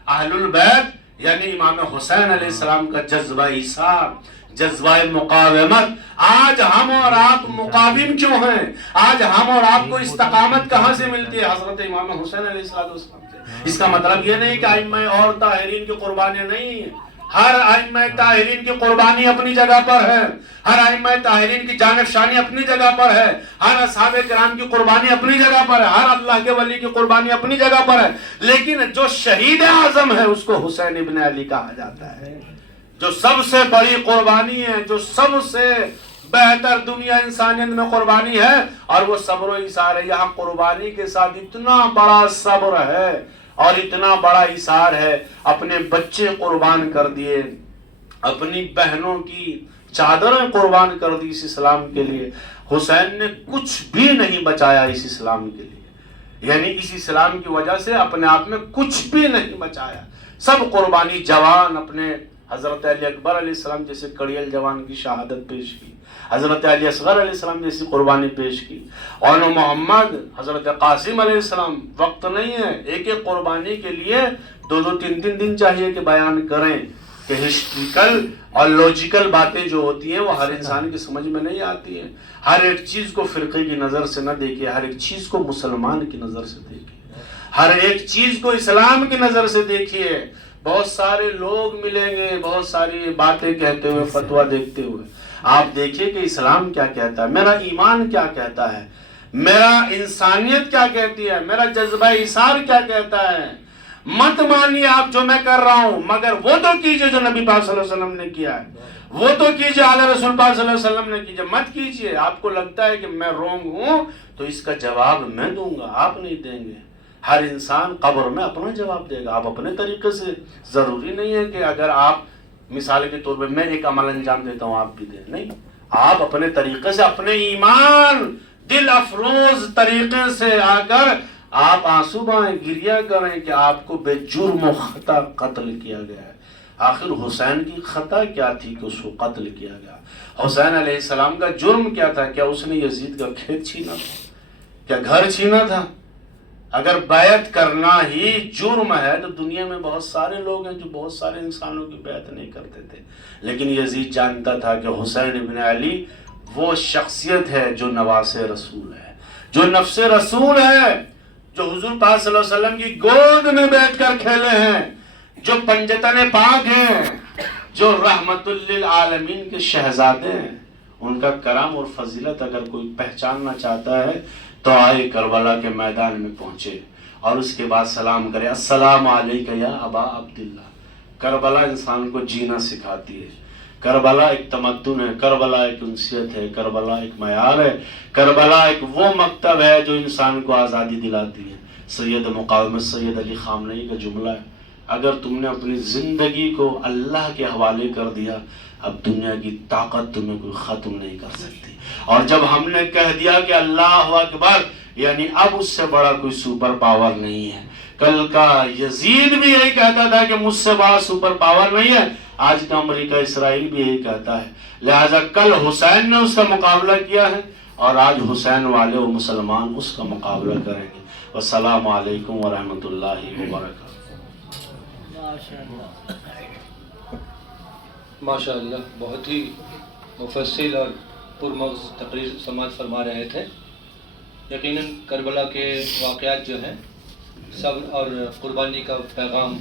اہل البیت یعنی امام حسین علیہ السلام کا جذبہ ایثار، جذبہ مقاومت۔ آج ہم اور آپ مقاوم کیوں ہیں؟ آج ہم اور آپ کو استقامت کہاں سے ملتی ہے؟ حضرت امام حسین علیہ السلام سے۔ اس کا مطلب یہ نہیں کہ ائمہ اور طاہرین کی قربانیاں نہیں ہیں۔ ہر ائمہ طاہرین کی قربانی اپنی جگہ پر ہے، ہر ائمہ طاہرین کی جانفشانی اپنی جگہ پر ہے، ہر اصحاب کرام کی قربانی اپنی جگہ پر ہے، ہر اللہ کے ولی کی قربانی اپنی جگہ پر ہے، لیکن جو شہید اعظم ہے اس کو حسین ابن علی کہا جاتا ہے۔ جو سب سے بڑی قربانی ہے، جو سب سے بہتر دنیا انسانیت میں قربانی ہے، اور وہ صبر و ایثار ہے۔ یہاں قربانی کے ساتھ اتنا بڑا صبر ہے اور اتنا بڑا ایثار ہے، اپنے بچے قربان کر دیے، اپنی بہنوں کی چادریں قربان کر دی اس اسلام کے لیے۔ حسین نے کچھ بھی نہیں بچایا اس اسلام کے لیے، یعنی اس اسلام کی وجہ سے اپنے آپ میں کچھ بھی نہیں بچایا، سب قربانی۔ جوان اپنے حضرت علی اکبر علیہ السلام جیسے کڑیل جوان کی شہادت پیش کی، حضرت علی اصغر علیہ السلام جیسی قربانی پیش کی، اور محمد حضرت قاسم علیہ السلام۔ وقت نہیں ہے، ایک ایک قربانی کے لیے 2-3 دن چاہیے کہ بیان کریں، کہ ہسٹریکل اور لوجیکل باتیں جو ہوتی ہیں وہ ہر انسان کی سمجھ میں نہیں آتی ہیں۔ ہر ایک چیز کو فرقے کی نظر سے نہ دیکھیے، ہر ایک چیز کو مسلمان کی نظر سے دیکھیے، ہر ایک چیز کو اسلام کی نظر سے دیکھیے۔ بہت سارے لوگ ملیں گے بہت ساری باتیں کہتے ہوئے، فتویٰ دیکھتے ہوئے، آپ دیکھیے کہ اسلام کیا کہتا ہے، میرا ایمان کیا کہتا ہے، میرا انسانیت کیا کہتی ہے، میرا جذبہ ایثار کیا کہتا ہے۔ مت مانیے آپ جو میں کر رہا ہوں، مگر وہ تو کیجئے جو نبی پاک صلی اللہ علیہ وسلم نے کیا ہے، وہ تو کیجئے اعلی رسول پاک صلی اللہ علیہ وسلم نے کیجئے، مت کیجئے۔ آپ کو لگتا ہے کہ میں رونگ ہوں تو اس کا جواب میں دوں گا، آپ نہیں دیں گے۔ ہر انسان قبر میں اپنا جواب دے گا، آپ اپنے طریقے سے۔ ضروری نہیں ہے کہ اگر آپ مثال کے طور پہ میں ایک عمل انجام دیتا ہوں آپ بھی دیں، نہیں، آپ اپنے طریقے سے، اپنے ایمان دل افروز طریقے سے آ کر آپ آنسو بہائیں، گریہ کریں کہ آپ کو بے جرم و خطا قتل کیا گیا ہے۔ آخر حسین کی خطا کیا تھی کہ اس کو قتل کیا گیا؟ حسین علیہ السلام کا جرم کیا تھا؟ کیا اس نے یزید کا کھیت چھینا تھا؟ کیا گھر چھینا تھا؟ اگر بیعت کرنا ہی جرم ہے تو دنیا میں بہت سارے لوگ ہیں جو بہت سارے انسانوں کی بیعت نہیں کرتے تھے، لیکن یزید جانتا تھا کہ حسین ابن علی وہ شخصیت ہے جو نواس رسول ہے، جو نفس رسول ہے، جو حضور پاک صلی اللہ علیہ وسلم کی گود میں بیٹھ کر کھیلے ہیں، جو پنجتن پاک ہیں، جو رحمت للعالمین کے شہزادے ہیں۔ ان کا کرم اور فضیلت اگر کوئی پہچاننا چاہتا ہے تو آئے کربلا کے میدان میں پہنچے اور اس کے بعد سلام کرے، السلام علیکہ یا ابا عبداللہ۔ کربلا انسان کو جینا سکھاتی ہے، کربلا ایک تمدن ہے، کربلا ایک انسیت ہے، کربلا ایک معیار ہے، کربلا ایک وہ مکتب ہے جو انسان کو آزادی دلاتی ہے۔ سید مقاومت سید علی خامنئی کا جملہ ہے، اگر تم نے اپنی زندگی کو اللہ کے حوالے کر دیا، اب دنیا کی طاقت تمہیں کوئی ختم نہیں کر سکتی۔ اور جب ہم نے کہہ دیا کہ اللہ اکبر، یعنی اب اس سے بڑا کوئی سپر پاور نہیں ہے۔ کل کا یزید بھی یہی کہتا تھا کہ مجھ سے بڑا سپر پاور نہیں ہے، آج کا امریکہ اسرائیل بھی یہی کہتا ہے۔ لہٰذا کل حسین نے اس کا مقابلہ کیا ہے اور آج حسین والے و مسلمان اس کا مقابلہ کریں گے۔ والسلام علیکم ورحمۃ اللہ وبرکاتہ۔ ماشاء اللہ، بہت ہی مفصل اور پرمغز تقریر سماعت فرما رہے تھے۔ یقیناً کربلا کے واقعات جو ہیں صبر اور قربانی کا پیغام